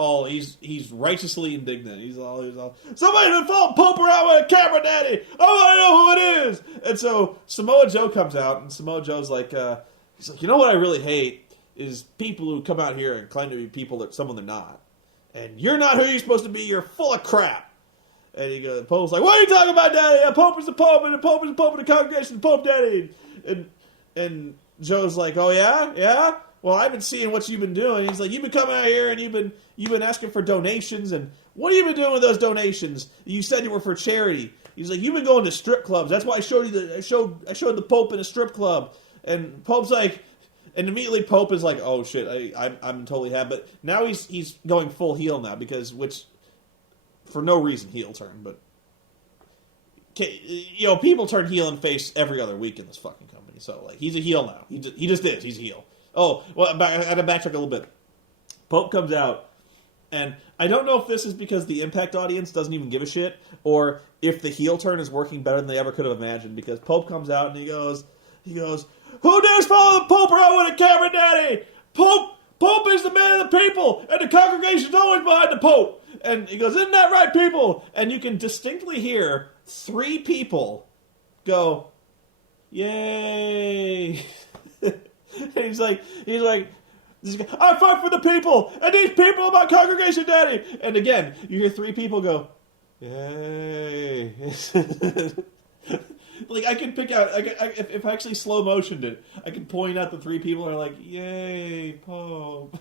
he's righteously indignant. He's all, somebody done followed Pope around with a camera, daddy! I want to know who it is! And so Samoa Joe comes out, and Samoa Joe's like, he's like, you know what I really hate is people who come out here and claim to be people that someone they're not. And you're not who you're supposed to be, you're full of crap. And he goes, Pope's like, what are you talking about, daddy? A Pope is the Pope, and the Pope is the Pope of the congregation, the Pope, daddy. And Joe's like, oh yeah? Yeah? Well, I've been seeing what you've been doing. He's like, you've been coming out here and you've been asking for donations, and what have you been doing with those donations? You said you were for charity. He's like, you've been going to strip clubs. That's why I showed you I showed the Pope in a strip club. And Pope's like, and immediately Pope is like, oh shit, I'm totally happy. But now he's going full heel now which for no reason heel turn, but you know, people turn heel and face every other week in this fucking company. So like, he's a heel now. He just is. He's a heel. Oh, well, I had to backtrack a little bit. Pope comes out, and I don't know if this is because the Impact audience doesn't even give a shit, or if the heel turn is working better than they ever could have imagined, because Pope comes out and he goes, who dares follow the Pope around with a camera, daddy? Pope is the man of the people, and the congregation's always behind the Pope. And he goes, isn't that right, people? And you can distinctly hear 3 people go, yay. And he's like, I fight for the people, and these people are my congregation, Daddy. And again, you hear 3 people go, yay. Like, I can pick out, if I actually slow motioned it, I can point out the 3 people are like, yay, Pope.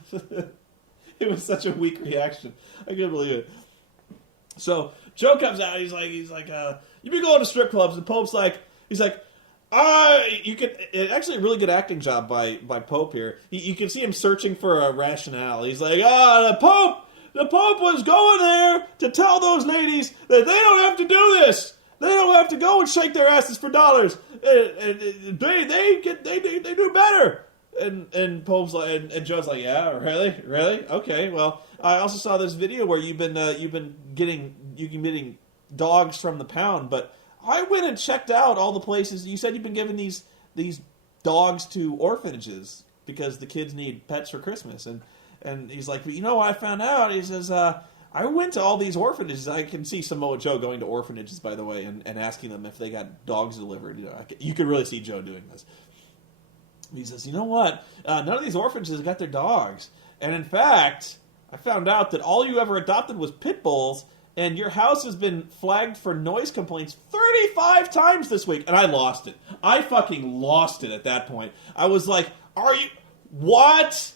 It was such a weak reaction. I couldn't believe it. So Joe comes out. He's like, you been going to strip clubs? And Pope's like, actually a really good acting job by Pope here. You can see him searching for a rationale. He's like, the Pope was going there to tell those ladies that they don't have to do this. They don't have to go and shake their asses for dollars. They do better. And Pope's like, and Joe's like, yeah, really? Okay, well, I also saw this video where you've been getting dogs from the pound, but I went and checked out all the places. You said you've been giving these dogs to orphanages because the kids need pets for Christmas, and he's like, you know what I found out? He says, I went to all these orphanages. I can see Samoa Joe going to orphanages, by the way, and asking them if they got dogs delivered. You could really see Joe doing this. He says, you know what? None of these orphanages got their dogs. And in fact, I found out that all you ever adopted was pit bulls, and your house has been flagged for noise complaints 35 times this week. And I lost it. I fucking lost it at that point. I was like, what?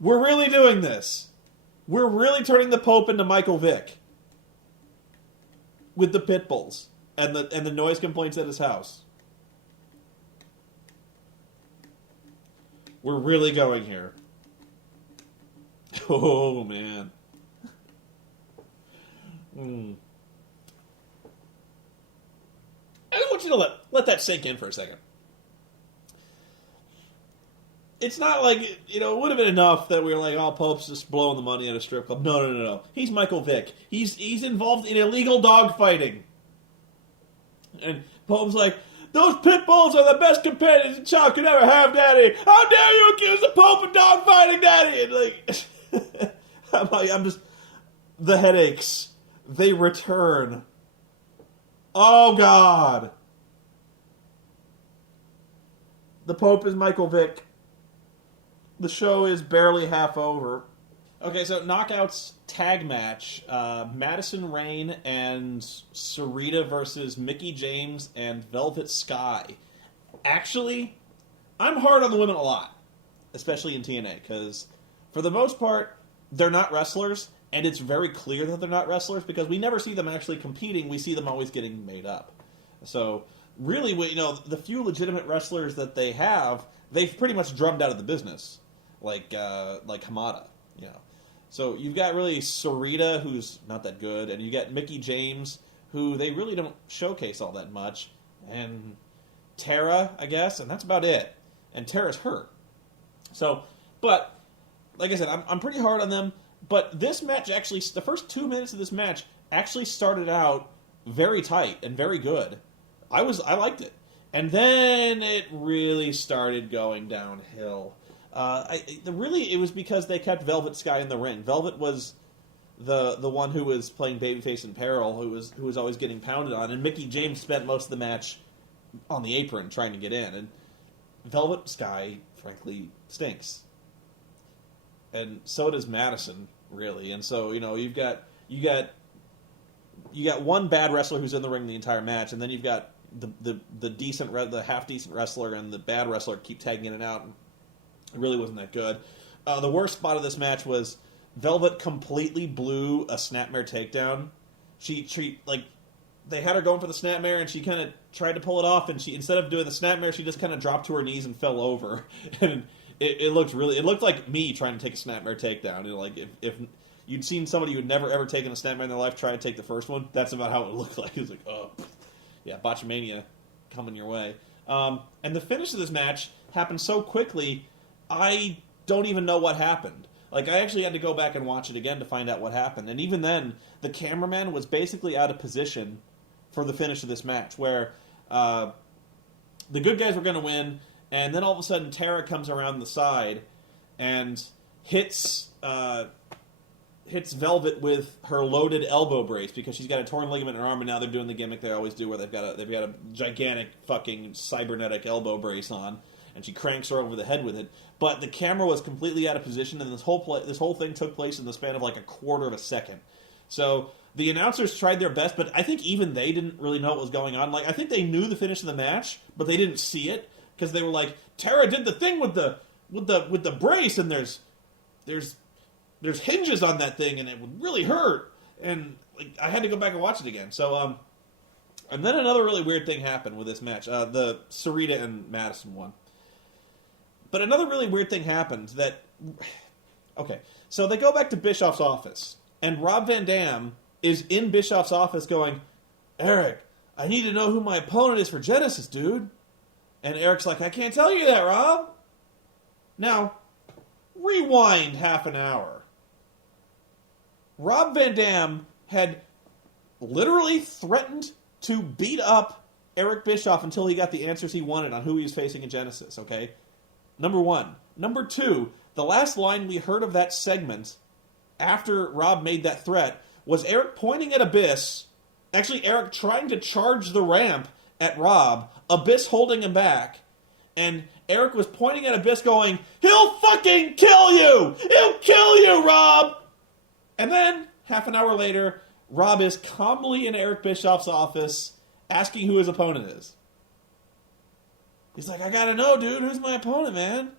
We're really doing this. We're really turning the Pope into Michael Vick. With the pit bulls and the noise complaints at his house. We're really going here. Oh, man. I want you to let that sink in for a second. It's not like, it would have been enough that we were like, oh, Pope's just blowing the money at a strip club. No. He's Michael Vick. He's involved in illegal dog fighting. And Pope's like, those pit bulls are the best companions a child could ever have, Daddy. How dare you accuse the Pope of dog fighting, Daddy? And I'm just, the headaches, they return. Oh, God. The Pope is Michael Vick. The show is barely half over. Okay, so Knockouts tag match. Madison Rayne and Sarita versus Mickie James and Velvet Sky. Actually, I'm hard on the women a lot. Especially in TNA, because for the most part, they're not wrestlers, and it's very clear that they're not wrestlers, because we never see them actually competing, we see them always getting made up. So, really, the few legitimate wrestlers that they have, they've pretty much drummed out of the business. Like Hamada, So you've got really Sarita, who's not that good, and you got Mickie James, who they really don't showcase all that much, and Tara, I guess, and that's about it. And Tara's hurt. So, but, like I said, I'm pretty hard on them, but this match actually, the first 2 minutes of this match actually started out very tight and very good. I liked it. And then it really started going downhill. It was because they kept Velvet Sky in the ring. Velvet was the one who was playing babyface in peril, who was always getting pounded on, and Mickie James spent most of the match on the apron trying to get in. And Velvet Sky, frankly, stinks, and so does Madison, really. And so you got one bad wrestler who's in the ring the entire match, and then you've got the half decent wrestler and the bad wrestler keep tagging in and out. It really wasn't that good. The worst spot of this match was Velvet completely blew a snapmare takedown. They had her going for the snapmare, and she kind of tried to pull it off, and she, instead of doing the snapmare, she just kind of dropped to her knees and fell over. And it looked like me trying to take a snapmare takedown. If you'd seen somebody who'd never ever taken a snapmare in their life try to take the first one, that's about how it looked like. It was like, oh, yeah, botchamania coming your way. And the finish of this match happened so quickly, I don't even know what happened. I actually had to go back and watch it again to find out what happened. And even then, the cameraman was basically out of position for the finish of this match, where the good guys were going to win, and then all of a sudden Tara comes around the side, and hits Velvet with her loaded elbow brace because she's got a torn ligament in her arm, and now they're doing the gimmick they always do where they've got a gigantic fucking cybernetic elbow brace on, and she cranks her over the head with it. But the camera was completely out of position, and this whole thing took place in the span of like a quarter of a second. So the announcers tried their best, but I think even they didn't really know what was going on. Like, I think they knew the finish of the match, but they didn't see it because they were like, Tara did the thing with the brace, and there's hinges on that thing, and it would really hurt. And like, I had to go back and watch it again. So, and then another really weird thing happened with this match. The Sarita and Madison one. But another really weird thing happened that... Okay, so they go back to Bischoff's office, and Rob Van Dam is in Bischoff's office going, Eric, I need to know who my opponent is for Genesis, dude. And Eric's like, I can't tell you that, Rob. Now, rewind half an hour. Rob Van Dam had literally threatened to beat up Eric Bischoff until he got the answers he wanted on who he was facing in Genesis, okay? Number one. Number two, the last line we heard of that segment after Rob made that threat was Eric pointing at Abyss, actually Eric trying to charge the ramp at Rob, Abyss holding him back, and Eric was pointing at Abyss going, he'll fucking kill you! He'll kill you, Rob! And then, half an hour later, Rob is calmly in Eric Bischoff's office asking who his opponent is. He's like, I gotta know, dude, who's my opponent, man?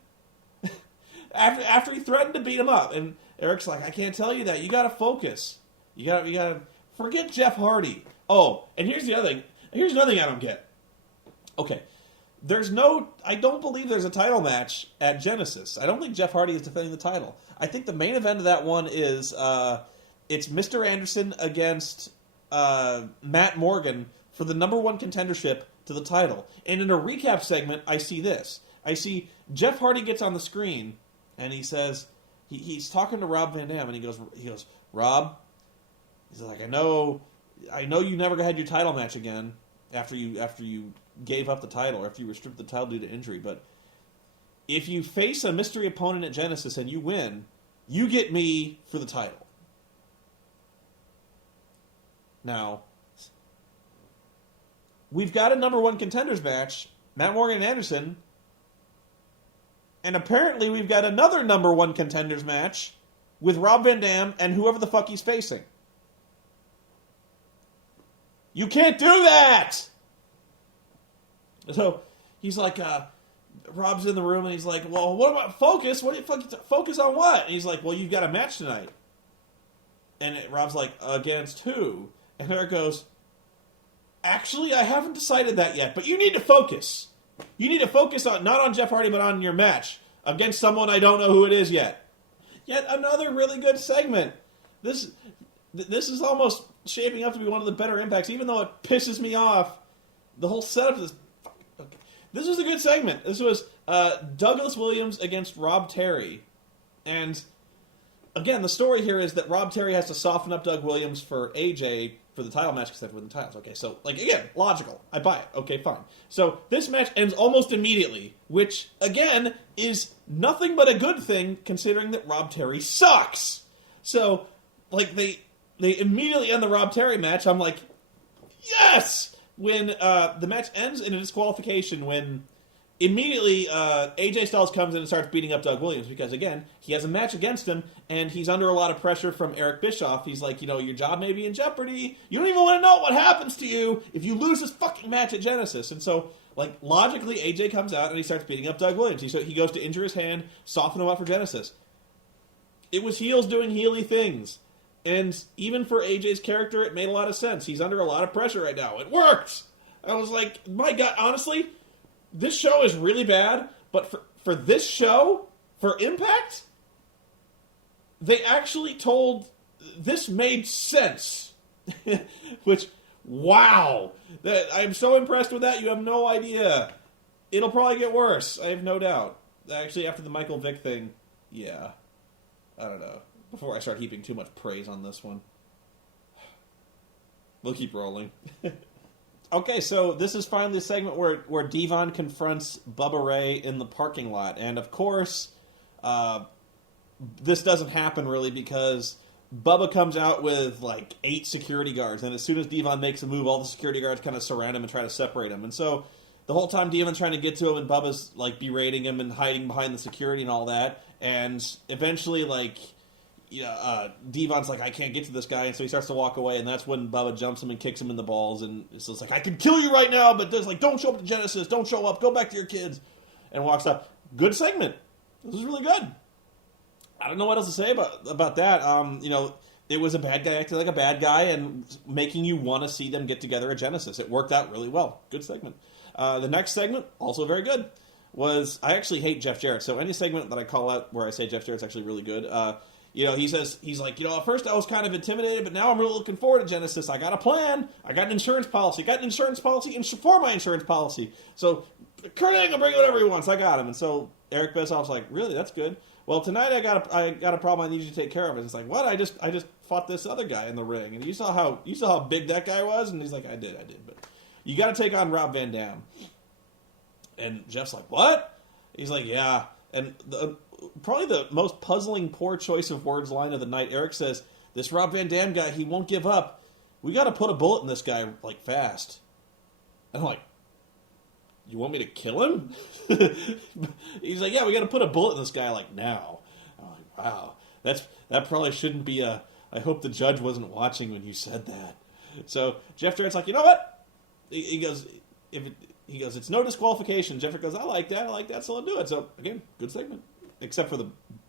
after he threatened to beat him up, and Eric's like, I can't tell you that. You gotta focus. You gotta forget Jeff Hardy. Oh, and here's the other thing. Here's another thing I don't get. Okay, I don't believe there's a title match at Genesis. I don't think Jeff Hardy is defending the title. I think the main event of that one is it's Mr. Anderson against Matt Morgan for the number one contendership to the title. And in a recap segment, I see this. I see Jeff Hardy gets on the screen, and he says, he's talking to Rob Van Dam, and he goes, Rob, he's like, I know you never had your title match again after you gave up the title, or after you were stripped the title due to injury, but if you face a mystery opponent at Genesis and you win, you get me for the title. Now, we've got a number one contenders match, Matt Morgan and Anderson, and apparently we've got another number one contenders match with Rob Van Dam and whoever the fuck he's facing. You can't do that! So, he's like, Rob's in the room, and he's like, well, what about focus? What do you focus on what? And he's like, well, you've got a match tonight. And Rob's like, against who? And Eric goes, actually, I haven't decided that yet, but you need to focus. You need to focus on, not on Jeff Hardy, but on your match against someone I don't know who it is yet. Yet another really good segment. This is almost shaping up to be one of the better impacts, even though it pisses me off. The whole setup of this. Okay. This was a good segment. This was Douglas Williams against Rob Terry. And again, the story here is that Rob Terry has to soften up Doug Williams for AJ for the title match because they have to win the titles. Okay, so, like, again, logical. I buy it. Okay, fine. So this match ends almost immediately, which, again, is nothing but a good thing considering that Rob Terry sucks. So, like, they immediately end the Rob Terry match. I'm like, yes! When the match ends in a disqualification, when immediately AJ Styles comes in and starts beating up Doug Williams because, again, he has a match against him, and he's under a lot of pressure from Eric Bischoff. He's like, your job may be in jeopardy. You don't even want to know what happens to you if you lose this fucking match at Genesis. And so, like, logically, AJ comes out and he starts beating up Doug Williams. He goes to injure his hand, soften him up for Genesis. It was heels doing heely things. And even for AJ's character, it made a lot of sense. He's under a lot of pressure right now. It worked! I was like, my God, honestly, this show is really bad, but for this show, for Impact, they actually told... This made sense. Which, wow! I'm so impressed with that, you have no idea. It'll probably get worse, I have no doubt. Actually, after the Michael Vick thing, yeah. I don't know. Before I start heaping too much praise on this one. We'll keep rolling. Okay, so this is finally the segment where Devon confronts Bubba Ray in the parking lot. And of course, this doesn't happen really because Bubba comes out with like 8 security guards, and as soon as Devon makes a move, all the security guards kind of surround him and try to separate him. And so the whole time Devon's trying to get to him, and Bubba's like berating him and hiding behind the security and all that. And eventually, like, Devon's like, I can't get to this guy, and so he starts to walk away, and that's when Bubba jumps him and kicks him in the balls, and it's like, I can kill you right now, but there's like, don't show up to Genesis, don't show up, go back to your kids, and walks up. Good segment. This was really good. I don't know what else to say about that. It was a bad guy acting like a bad guy and making you want to see them get together at Genesis. It worked out really well. Good segment. The next segment, also very good, was, I actually hate Jeff Jarrett, so any segment that I call out where I say Jeff Jarrett's actually really good. He says, he's like, at first I was kind of intimidated, but now I'm really looking forward to Genesis. I got a plan. I got an insurance policy. For my insurance policy. So Kurt Angle, bring whatever he wants. I got him. And so Eric Bischoff's like, really? That's good. Well, tonight I got a problem I need you to take care of. And it's like, what? I just fought this other guy in the ring, and you saw how big that guy was, and he's like, I did, but you got to take on Rob Van Dam. And Jeff's like, what? He's like, yeah. And probably the most puzzling, poor choice of words line of the night. Eric says, this Rob Van Dam guy, he won't give up. We got to put a bullet in this guy like fast. And I'm like, you want me to kill him? He's like, yeah, we got to put a bullet in this guy like now. I'm like, wow, that probably shouldn't be a. I hope the judge wasn't watching when you said that. So Jeff Jarrett's like, you know what? He goes, it's no disqualification. Jeff goes, I like that, so I'll do it. So again, good segment, except for the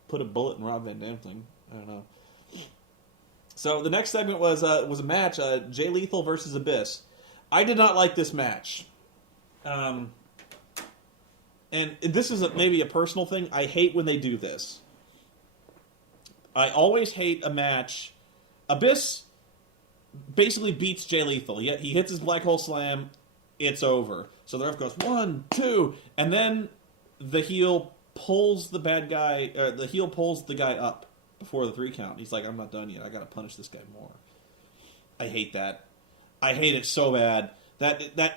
put a bullet in Rob Van Dam thing. I don't know. So the next segment was a match, Jay Lethal versus Abyss. I did not like this match. And this is maybe a personal thing. I hate when they do this. I always hate a match. Abyss basically beats Jay Lethal. He hits his black hole slam. It's over. So the ref goes 1, 2, and then the heel pulls the bad guy. The heel pulls the guy up before the 3 count. He's like, I'm not done yet. I got to punish this guy more. I hate that. I hate it so bad. That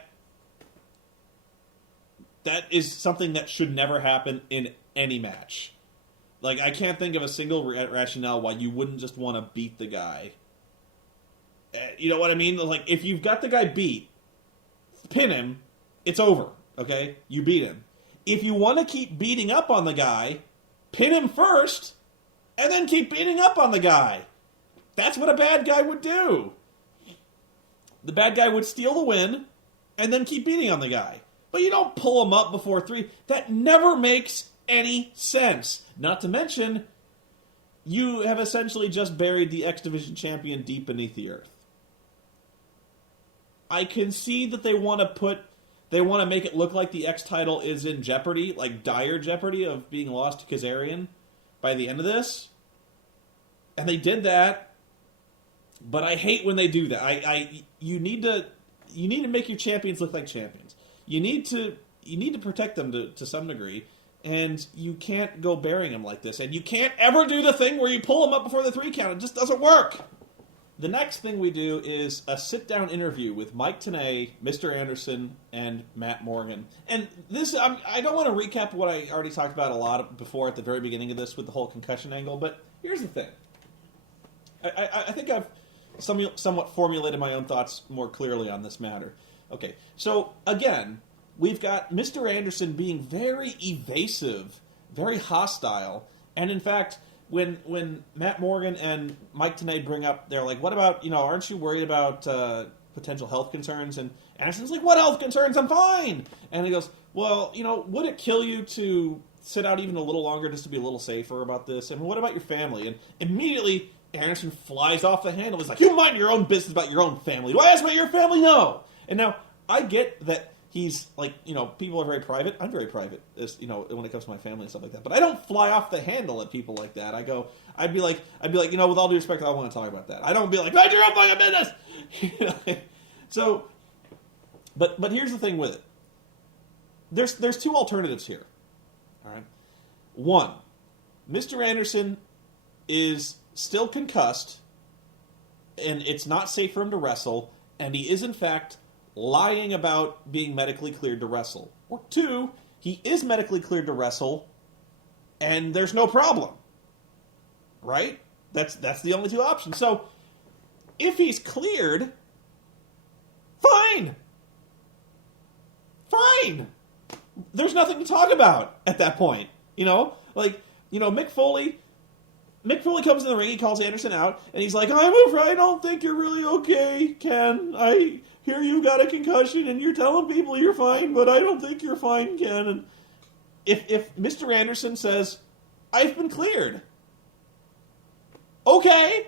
is something that should never happen in any match. Like, I can't think of a single rationale why you wouldn't just want to beat the guy. You know what I mean? Like, if you've got the guy beat, pin him, it's over, okay? You beat him. If you want to keep beating up on the guy, pin him first, and then keep beating up on the guy. That's what a bad guy would do. The bad guy would steal the win, and then keep beating on the guy. But you don't pull him up before 3. That never makes any sense. Not to mention, you have essentially just buried the X Division champion deep beneath the earth. I can see that they want to make it look like the X title is in jeopardy, like dire jeopardy of being lost to Kazarian by the end of this. And they did that. But I hate when they do that. You need to make your champions look like champions. You need to protect them to some degree, and you can't go burying them like this. And you can't ever do the thing where you pull them up before the 3 count. It just doesn't work. The next thing we do is a sit-down interview with Mike Tenay, Mr. Anderson, and Matt Morgan. And this, I don't want to recap what I already talked about a lot before at the very beginning of this with the whole concussion angle, but here's the thing. I think I've somewhat formulated my own thoughts more clearly on this matter. Okay, so again, we've got Mr. Anderson being very evasive, very hostile, and in fact, when Matt Morgan and Mike Tenay bring up, they're like, what about, aren't you worried about potential health concerns? And Anderson's like, what health concerns? I'm fine! And he goes, well, would it kill you to sit out even a little longer just to be a little safer about this? And what about your family? And immediately, Anderson flies off the handle. He's like, you mind your own business about your own family. Do I ask about your family? No! And now, I get that he's like, people are very private. I'm very private, when it comes to my family and stuff like that. But I don't fly off the handle at people like that. I'd be like, with all due respect, I don't want to talk about that. I don't be like, mind your own fucking business! So, but here's the thing with it. There's 2 alternatives here. All right. 1, Mr. Anderson is still concussed, and it's not safe for him to wrestle, and he is, in fact, lying about being medically cleared to wrestle. Or 2, he is medically cleared to wrestle, and there's no problem. right? That's the only two options. So, if he's cleared, fine. Fine. There's nothing to talk about at that point. Mick Foley comes in the ring, he calls Anderson out, and he's like, I don't think you're really okay, Ken. I hear you've got a concussion, and you're telling people you're fine, but I don't think you're fine, Ken. And if Mr. Anderson says, I've been cleared, okay.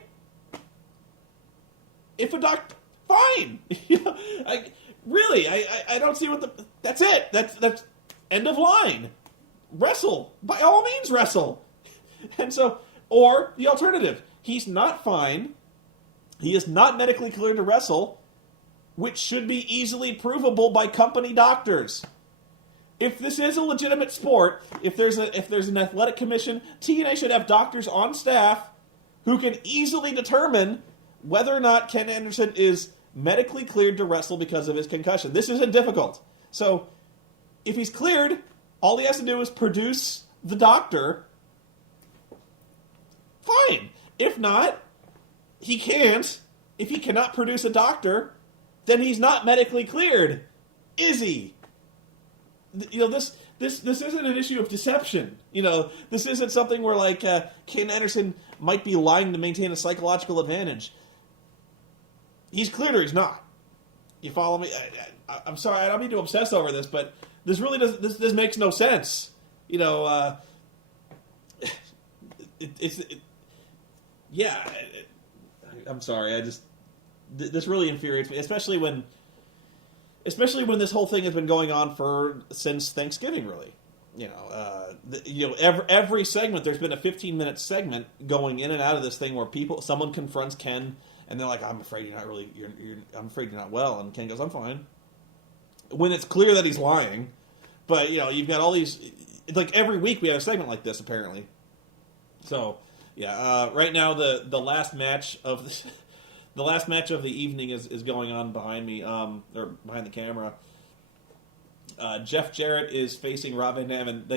If a doctor, fine. I don't see that's it. That's end of line. Wrestle. By all means, wrestle. And so, or the alternative, he's not fine. He is not medically cleared to wrestle, which should be easily provable by company doctors. If this is a legitimate sport, if there's an athletic commission, TNA should have doctors on staff who can easily determine whether or not Ken Anderson is medically cleared to wrestle because of his concussion. This isn't difficult. So, if he's cleared, all he has to do is produce the doctor. Fine. If not, he can't. If he cannot produce a doctor, then he's not medically cleared. Is he? This isn't an issue of deception. This isn't something where Ken Anderson might be lying to maintain a psychological advantage. He's cleared or he's not. You follow me? I'm sorry, I don't mean to obsess over this, but this really does. This makes no sense. Yeah. I'm sorry. This really infuriates me, especially when this whole thing has been going on since Thanksgiving. Really, every segment there's been a 15-minute segment going in and out of this thing where someone confronts Ken. And they're like, I'm afraid you're not really, I'm afraid you're not well. And Ken goes, I'm fine. When it's clear that he's lying. But, you've got all these, every week we have a segment like this, apparently. So, yeah, right now the last match of the evening is going on behind me, or behind the camera. Jeff Jarrett is facing Rob Van Dam, and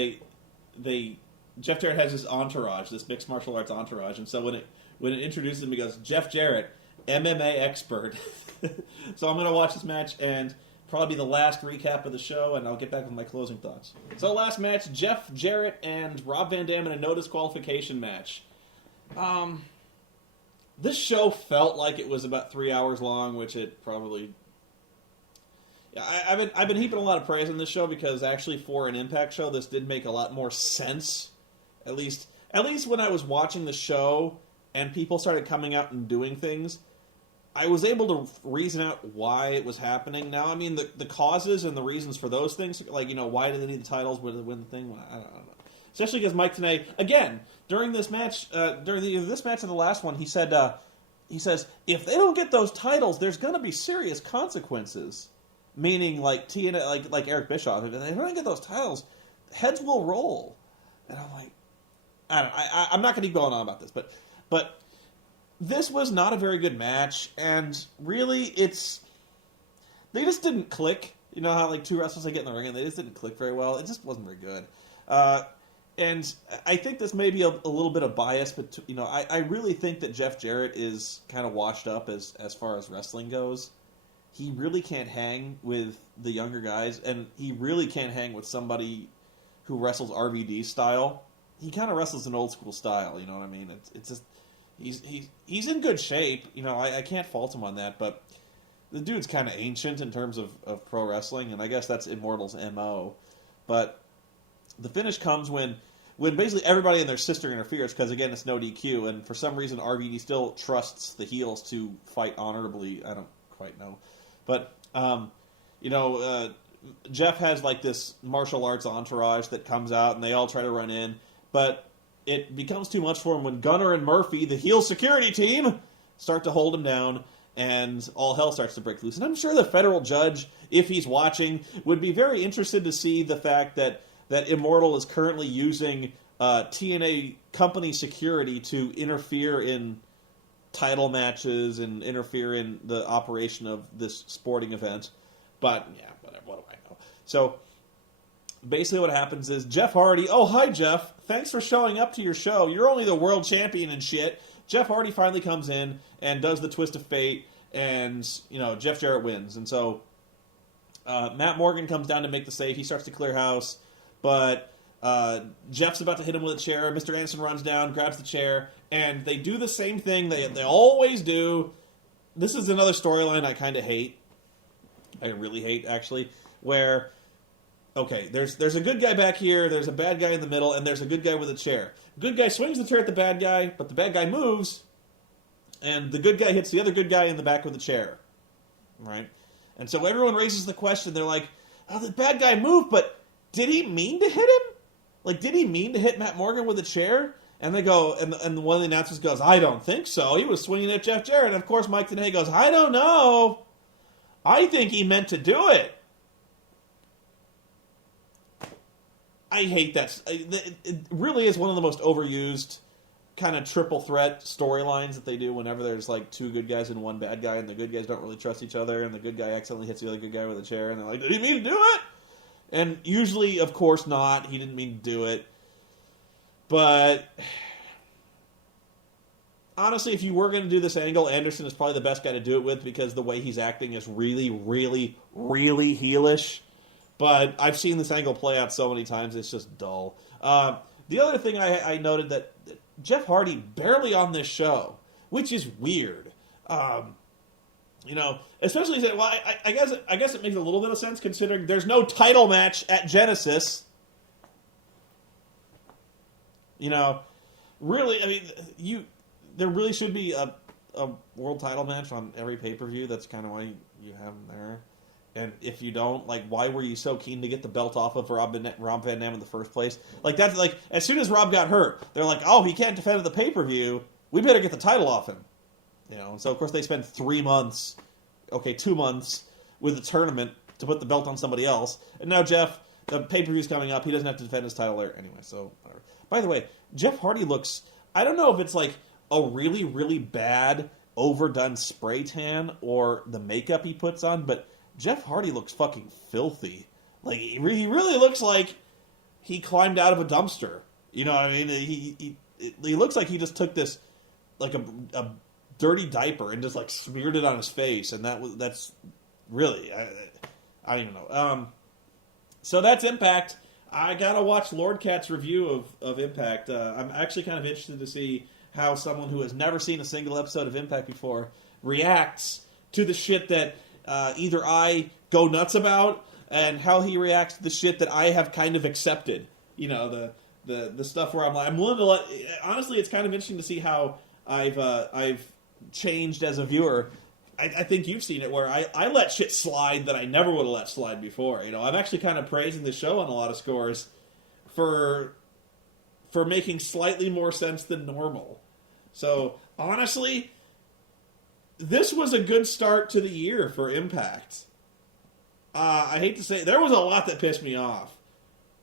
Jeff Jarrett has his entourage, this mixed martial arts entourage, and so when it introduces him, he goes, Jeff Jarrett, MMA expert. So I'm going to watch this match and probably be the last recap of the show, and I'll get back with my closing thoughts. So last match, Jeff Jarrett and Rob Van Dam in a no disqualification match. This show felt like it was about 3 hours long, which it probably... Yeah, I've been heaping a lot of praise on this show because actually for an Impact show, this did make a lot more sense. At least when I was watching the show and people started coming out and doing things, I was able to reason out why it was happening. Now, I mean, the causes and the reasons for those things, why do they need the titles, win the thing? I don't know. Especially because Mike Tenay, again, during this match, this match and the last one, he says, if they don't get those titles, there's going to be serious consequences. Meaning, TNA, like Eric Bischoff, if they don't get those titles, heads will roll. And I'm like, I'm not going to keep going on about this, but this was not a very good match, and really, they just didn't click. You know how two wrestlers get in the ring and they just didn't click very well. It just wasn't very good. And I think this may be a little bit of bias, but I really think that Jeff Jarrett is kind of washed up as far as wrestling goes. He really can't hang with the younger guys, and he really can't hang with somebody who wrestles RVD style. He kind of wrestles an old school style, you know what I mean? It's just he's in good shape. I can't fault him on that, but the dude's kind of ancient in terms of pro wrestling, and I guess that's Immortal's MO. But the finish comes when basically everybody and their sister interferes, because again, it's no DQ, and for some reason RVD still trusts the heels to fight honorably. I don't quite know. But, Jeff has this martial arts entourage that comes out, and they all try to run in. But it becomes too much for him when Gunner and Murphy, the heel security team, start to hold him down, and all hell starts to break loose. And I'm sure the federal judge, if he's watching, would be very interested to see the fact that Immortal is currently using TNA company security to interfere in title matches and interfere in the operation of this sporting event. But, yeah, whatever, what do I know? So, basically what happens is Jeff Hardy, oh, hi, Jeff. Thanks for showing up to your show. You're only the world champion and shit. Jeff Hardy finally comes in and does the twist of fate, and, Jeff Jarrett wins. And so Matt Morgan comes down to make the save. He starts to clear house, but Jeff's about to hit him with a chair. Mr. Anderson runs down, grabs the chair, and they do the same thing they always do. This is another storyline I kind of hate. I really hate, actually, where... Okay, there's a good guy back here, there's a bad guy in the middle, and there's a good guy with a chair. Good guy swings the chair at the bad guy, but the bad guy moves, and the good guy hits the other good guy in the back with the chair. Right? And so everyone raises the question, they're like, oh, the bad guy moved, but did he mean to hit him? Like, did he mean to hit Matt Morgan with a chair? And they go, and one of the announcers goes, I don't think so. He was swinging at Jeff Jarrett. And of course, Mike Tenay goes, I don't know. I think he meant to do it. I hate that. It really is one of the most overused kind of triple threat storylines that they do whenever there's like two good guys and one bad guy, and the good guys don't really trust each other, and the good guy accidentally hits the other good guy with a chair, and they're like, did he mean to do it? And usually, of course not. He didn't mean to do it. But honestly, if you were going to do this angle, Anderson is probably the best guy to do it with, because the way he's acting is really, really, really heelish. But I've seen this angle play out so many times, it's just dull. The other thing I noted that Jeff Hardy barely on this show, which is weird. Especially, well, I guess it makes a little bit of sense considering there's no title match at Genesis. Really, I mean, there really should be a world title match on every pay-per-view. That's kind of why you have them there. And if you don't, like, why were you so keen to get the belt off of Rob Van Dam in the first place? Like, that's like, as soon as Rob got hurt, they're like, oh, he can't defend at the pay-per-view. We better get the title off him. And so, of course, they spend 2 months with the tournament to put the belt on somebody else. And now Jeff, the pay-per-view's coming up. He doesn't have to defend his title there anyway. So, whatever. By the way, Jeff Hardy looks, I don't know if it's like a really, really bad, overdone spray tan or the makeup he puts on, but Jeff Hardy looks fucking filthy. Like, he really looks like he climbed out of a dumpster. You know what I mean? He looks like he just took this, like a dirty diaper and just like smeared it on his face, and that's really, I don't even know. So that's Impact. I gotta watch Lord Cat's review of Impact. I'm actually kind of interested to see how someone who has never seen a single episode of Impact before reacts to the shit that either I go nuts about, and how he reacts to the shit that I have kind of accepted. The stuff where I'm willing to let. Honestly, it's kind of interesting to see how I've changed as a viewer. I think you've seen it where I let shit slide that I never would have let slide before. I'm actually kind of praising the show on a lot of scores for making slightly more sense than normal. So honestly, this was a good start to the year for Impact. I hate to say, there was a lot that pissed me off,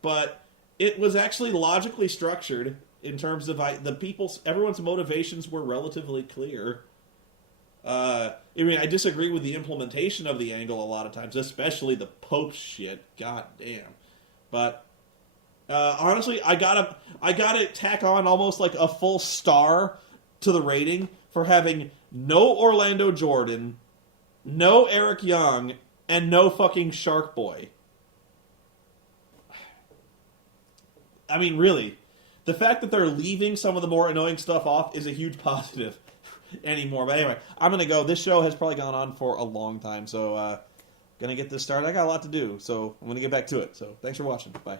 but it was actually logically structured in terms of everyone's motivations were relatively clear. I disagree with the implementation of the angle a lot of times, especially the Pope shit. God damn. But honestly, I gotta tack on almost like a full star to the rating for having no Orlando Jordan, no Eric Young, and no fucking Shark Boy. I mean, really, the fact that they're leaving some of the more annoying stuff off is a huge positive anymore. But anyway, I'm going to go. This show has probably gone on for a long time, so going to get this started. I got a lot to do, so I'm going to get back to it. So thanks for watching. Bye.